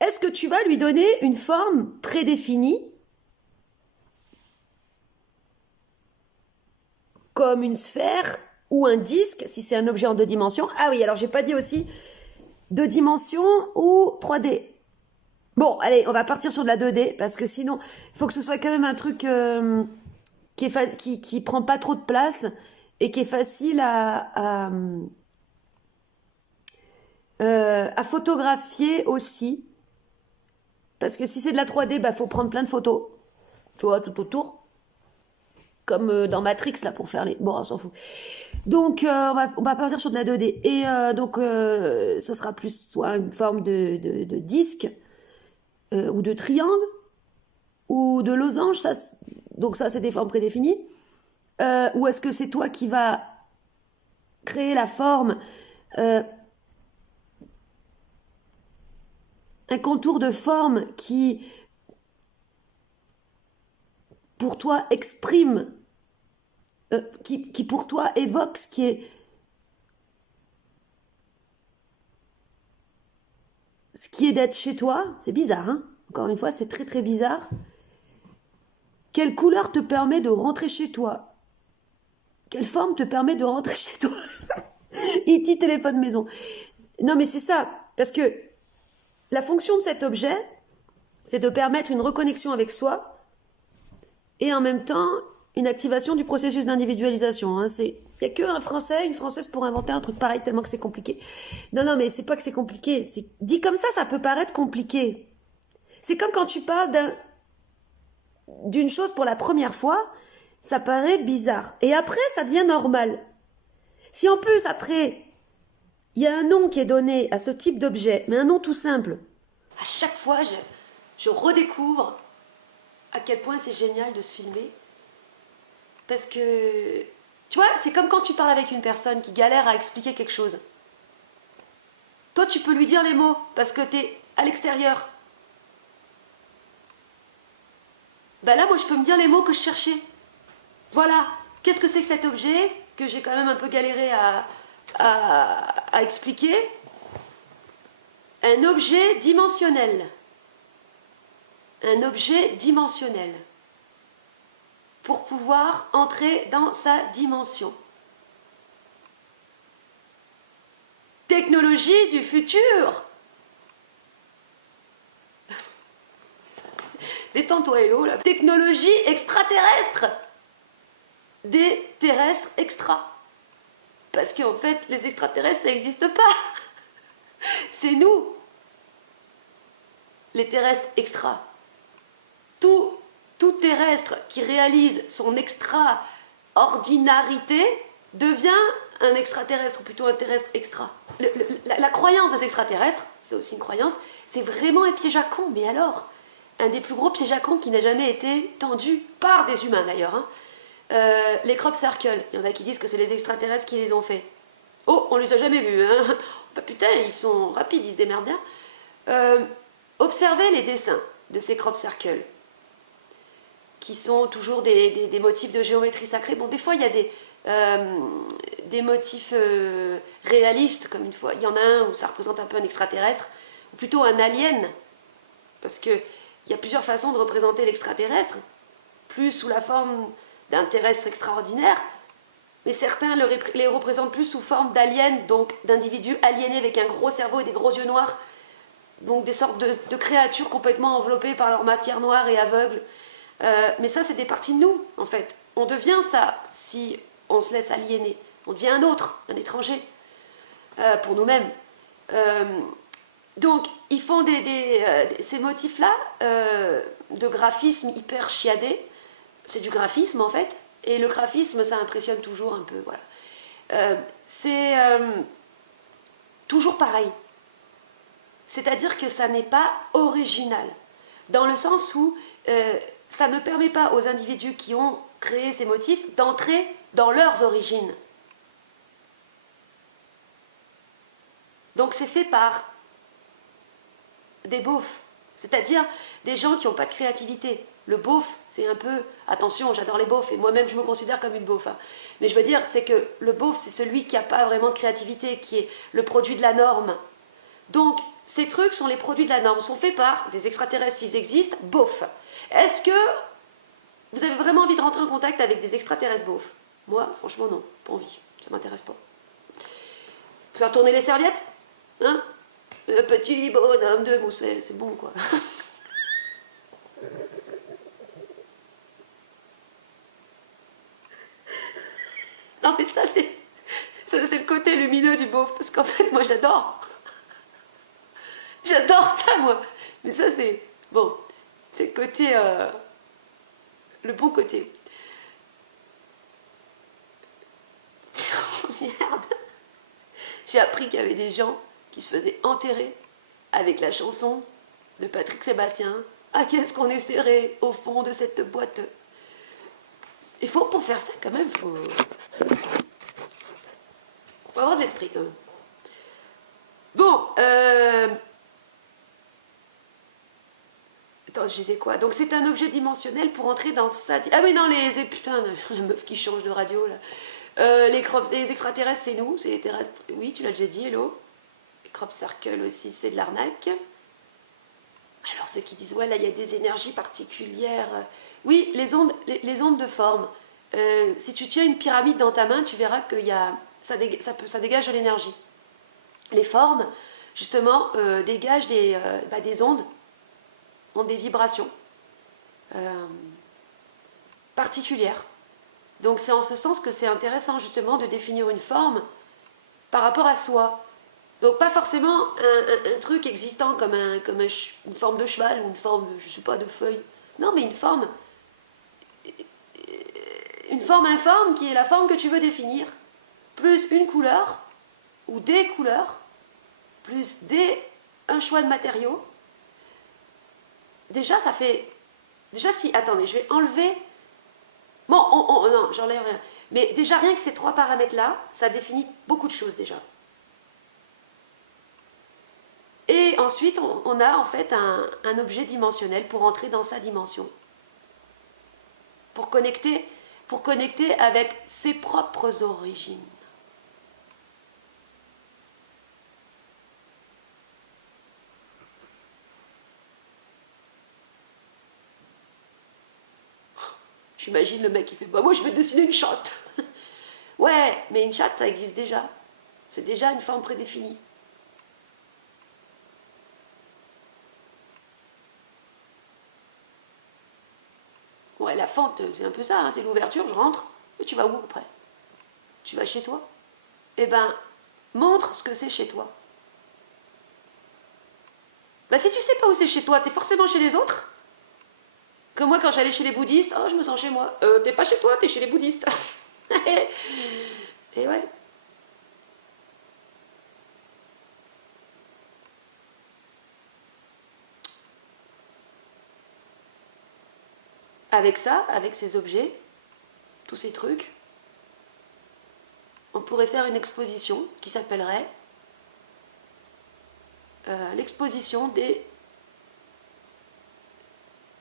Est-ce que tu vas lui donner une forme prédéfinie, comme une sphère ou un disque, si c'est un objet en 2 dimensions? Ah oui, alors j'ai pas dit aussi 2 dimensions ou 3D. Bon, allez, on va partir sur de la 2D, parce que sinon, il faut que ce soit quand même un truc qui prend pas trop de place et qui est facile à photographier aussi. Parce que si c'est de la 3D, bah faut prendre plein de photos, tu vois, tout autour. Comme dans Matrix, là, pour faire les... Bon, on s'en fout. Donc, on va partir sur de la 2D. Et donc, ça sera plus soit une forme de disque, ou de triangle, ou de losange. Ça, donc ça, c'est des formes prédéfinies. Ou est-ce que c'est toi qui vas créer la forme, un contour de forme qui, pour toi, exprime, qui pour toi évoque ce qui est d'être chez toi? C'est bizarre, hein? Encore une fois, c'est très très bizarre. Quelle couleur te permet de rentrer chez toi? Quelle forme te permet de rentrer chez toi? E.T. téléphone maison. Non mais c'est ça, parce que la fonction de cet objet, c'est de permettre une reconnexion avec soi et en même temps une activation du processus d'individualisation. Hein. Il n'y a qu'un Français, une Française pour inventer un truc pareil tellement que c'est compliqué. Non, mais c'est pas que c'est compliqué. Dit comme ça peut paraître compliqué. C'est comme quand tu parles d'une chose pour la première fois, ça paraît bizarre. Et après, ça devient normal. Si en plus, après, il y a un nom qui est donné à ce type d'objet, mais un nom tout simple, à chaque fois, je redécouvre à quel point c'est génial de se filmer. Parce que, tu vois, c'est comme quand tu parles avec une personne qui galère à expliquer quelque chose. Toi, tu peux lui dire les mots, parce que t'es à l'extérieur. Ben là, moi, je peux me dire les mots que je cherchais. Voilà, qu'est-ce que c'est que cet objet que j'ai quand même un peu galéré à expliquer? Un objet dimensionnel. Un objet dimensionnel. Pour pouvoir entrer dans sa dimension. Technologie du futur. Détends-toi, Hello, là. Technologie extraterrestre. Des terrestres extra. Parce qu'en fait, les extraterrestres, ça n'existe pas. C'est nous. Les terrestres extra. Tout terrestre qui réalise son extraordinarité devient un extraterrestre, ou plutôt un terrestre extra. La croyance des extraterrestres, c'est aussi une croyance, c'est vraiment un piège à con, mais alors, un des plus gros pièges à con qui n'a jamais été tendu par des humains d'ailleurs. Hein. Les crop circles, il y en a qui disent que c'est les extraterrestres qui les ont fait. Oh, on les a jamais vus, hein. Bah putain, ils sont rapides, ils se démerdent bien. Observez les dessins de ces crop circles, qui sont toujours des motifs de géométrie sacrée. Bon, des fois, il y a des motifs réalistes, comme une fois. Il y en a un où ça représente un peu un extraterrestre, ou plutôt un alien, parce qu'il y a plusieurs façons de représenter l'extraterrestre. plus sous la forme d'un terrestre extraordinaire, mais certains les représentent plus sous forme d'aliens, donc d'individus aliénés avec un gros cerveau et des gros yeux noirs, donc des sortes de créatures complètement enveloppées par leur matière noire et aveugles. Mais ça, c'est des parties de nous, en fait. On devient ça si on se laisse aliéner. On devient un autre, un étranger, pour nous-mêmes. Donc, ils font ces motifs-là de graphisme hyper chiadé. C'est du graphisme, en fait. Et le graphisme, ça impressionne toujours un peu, voilà. C'est toujours pareil. C'est-à-dire que ça n'est pas original. Dans le sens où ça ne permet pas aux individus qui ont créé ces motifs d'entrer dans leurs origines. Donc c'est fait par des beaufs, c'est-à-dire des gens qui n'ont pas de créativité. Le beauf, c'est un peu... Attention, j'adore les beaufs, et moi-même je me considère comme une beauf. Hein. Mais je veux dire, c'est que le beauf, c'est celui qui n'a pas vraiment de créativité, qui est le produit de la norme. Donc, ces trucs sont les produits de la norme, sont faits par des extraterrestres, s'ils existent, beaufs. Est-ce que vous avez vraiment envie de rentrer en contact avec des extraterrestres beaufs? Moi, franchement, non, pas envie, ça m'intéresse pas. Faire tourner les serviettes? Hein? Le petit bonhomme de Mousset, c'est bon, quoi. Non, mais ça, c'est le côté lumineux du beauf, parce qu'en fait, moi, j'adore. J'adore ça, moi. Mais ça, c'est... Bon, c'est le côté... le bon côté. Oh, merde. J'ai appris qu'il y avait des gens qui se faisaient enterrer avec la chanson de Patrick Sébastien. Ah, qu'est-ce qu'on est serré au fond de cette boîte. Il faut, pour faire ça, quand même, faut avoir de l'esprit, quand même. Bon, attends, je disais quoi? Donc c'est un objet dimensionnel pour entrer dans sa... Ah oui, non, putain, la meuf qui change de radio, là. Les extraterrestres, c'est nous, c'est les terrestres. Oui, tu l'as déjà dit, hello. Les crop circles aussi, c'est de l'arnaque. Alors ceux qui disent, ouais, là, il y a des énergies particulières. Oui, les ondes de forme. Si tu tiens une pyramide dans ta main, tu verras que ça dégage de l'énergie. Les formes, justement, dégagent des ondes, ont des vibrations particulières. Donc c'est en ce sens que c'est intéressant, justement, de définir une forme par rapport à soi. Donc pas forcément un truc existant comme une forme de cheval ou une forme, je sais pas, de feuille. Non, mais une forme informe qui est la forme que tu veux définir, plus une couleur ou des couleurs, plus un choix de matériaux. Déjà, ça fait... Déjà, si... Attendez, je vais enlever... Bon, non, j'enlève rien. Mais déjà, rien que ces trois paramètres-là, ça définit beaucoup de choses déjà. Et ensuite, on a en fait un objet dimensionnel pour entrer dans sa dimension. Pour connecter avec ses propres origines. J'imagine le mec qui fait, bah moi je vais dessiner une chatte. Ouais, mais une chatte, ça existe déjà. C'est déjà une forme prédéfinie. Ouais, la fente, c'est un peu ça, hein, c'est l'ouverture, je rentre, et tu vas où après? Tu vas chez toi? Eh ben, montre ce que c'est chez toi. Bah si tu sais pas où c'est chez toi, t'es forcément chez les autres. Comme moi, quand j'allais chez les bouddhistes, oh, je me sens chez moi. T'es pas chez toi, t'es chez les bouddhistes. Et ouais. Avec ça, avec ces objets, tous ces trucs, on pourrait faire une exposition qui s'appellerait l'exposition des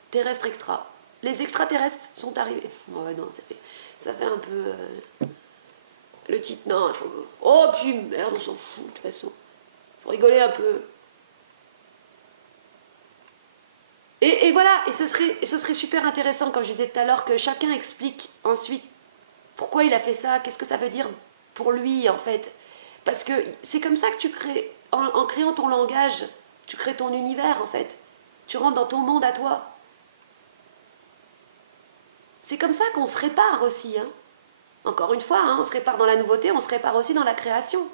terrestres extra. Les extraterrestres sont arrivés. Ouais, non, ça fait un peu... le titre, non, il faut... Oh, puis merde, on s'en fout, de toute façon. Faut rigoler un peu. Et voilà, et ce serait super intéressant, comme je disais tout à l'heure, que chacun explique ensuite pourquoi il a fait ça, qu'est-ce que ça veut dire pour lui en fait. Parce que c'est comme ça que tu crées, en créant ton langage, tu crées ton univers en fait. Tu rentres dans ton monde à toi. C'est comme ça qu'on se répare aussi. Hein. Encore une fois, hein, on se répare dans la nouveauté, on se répare aussi dans la création.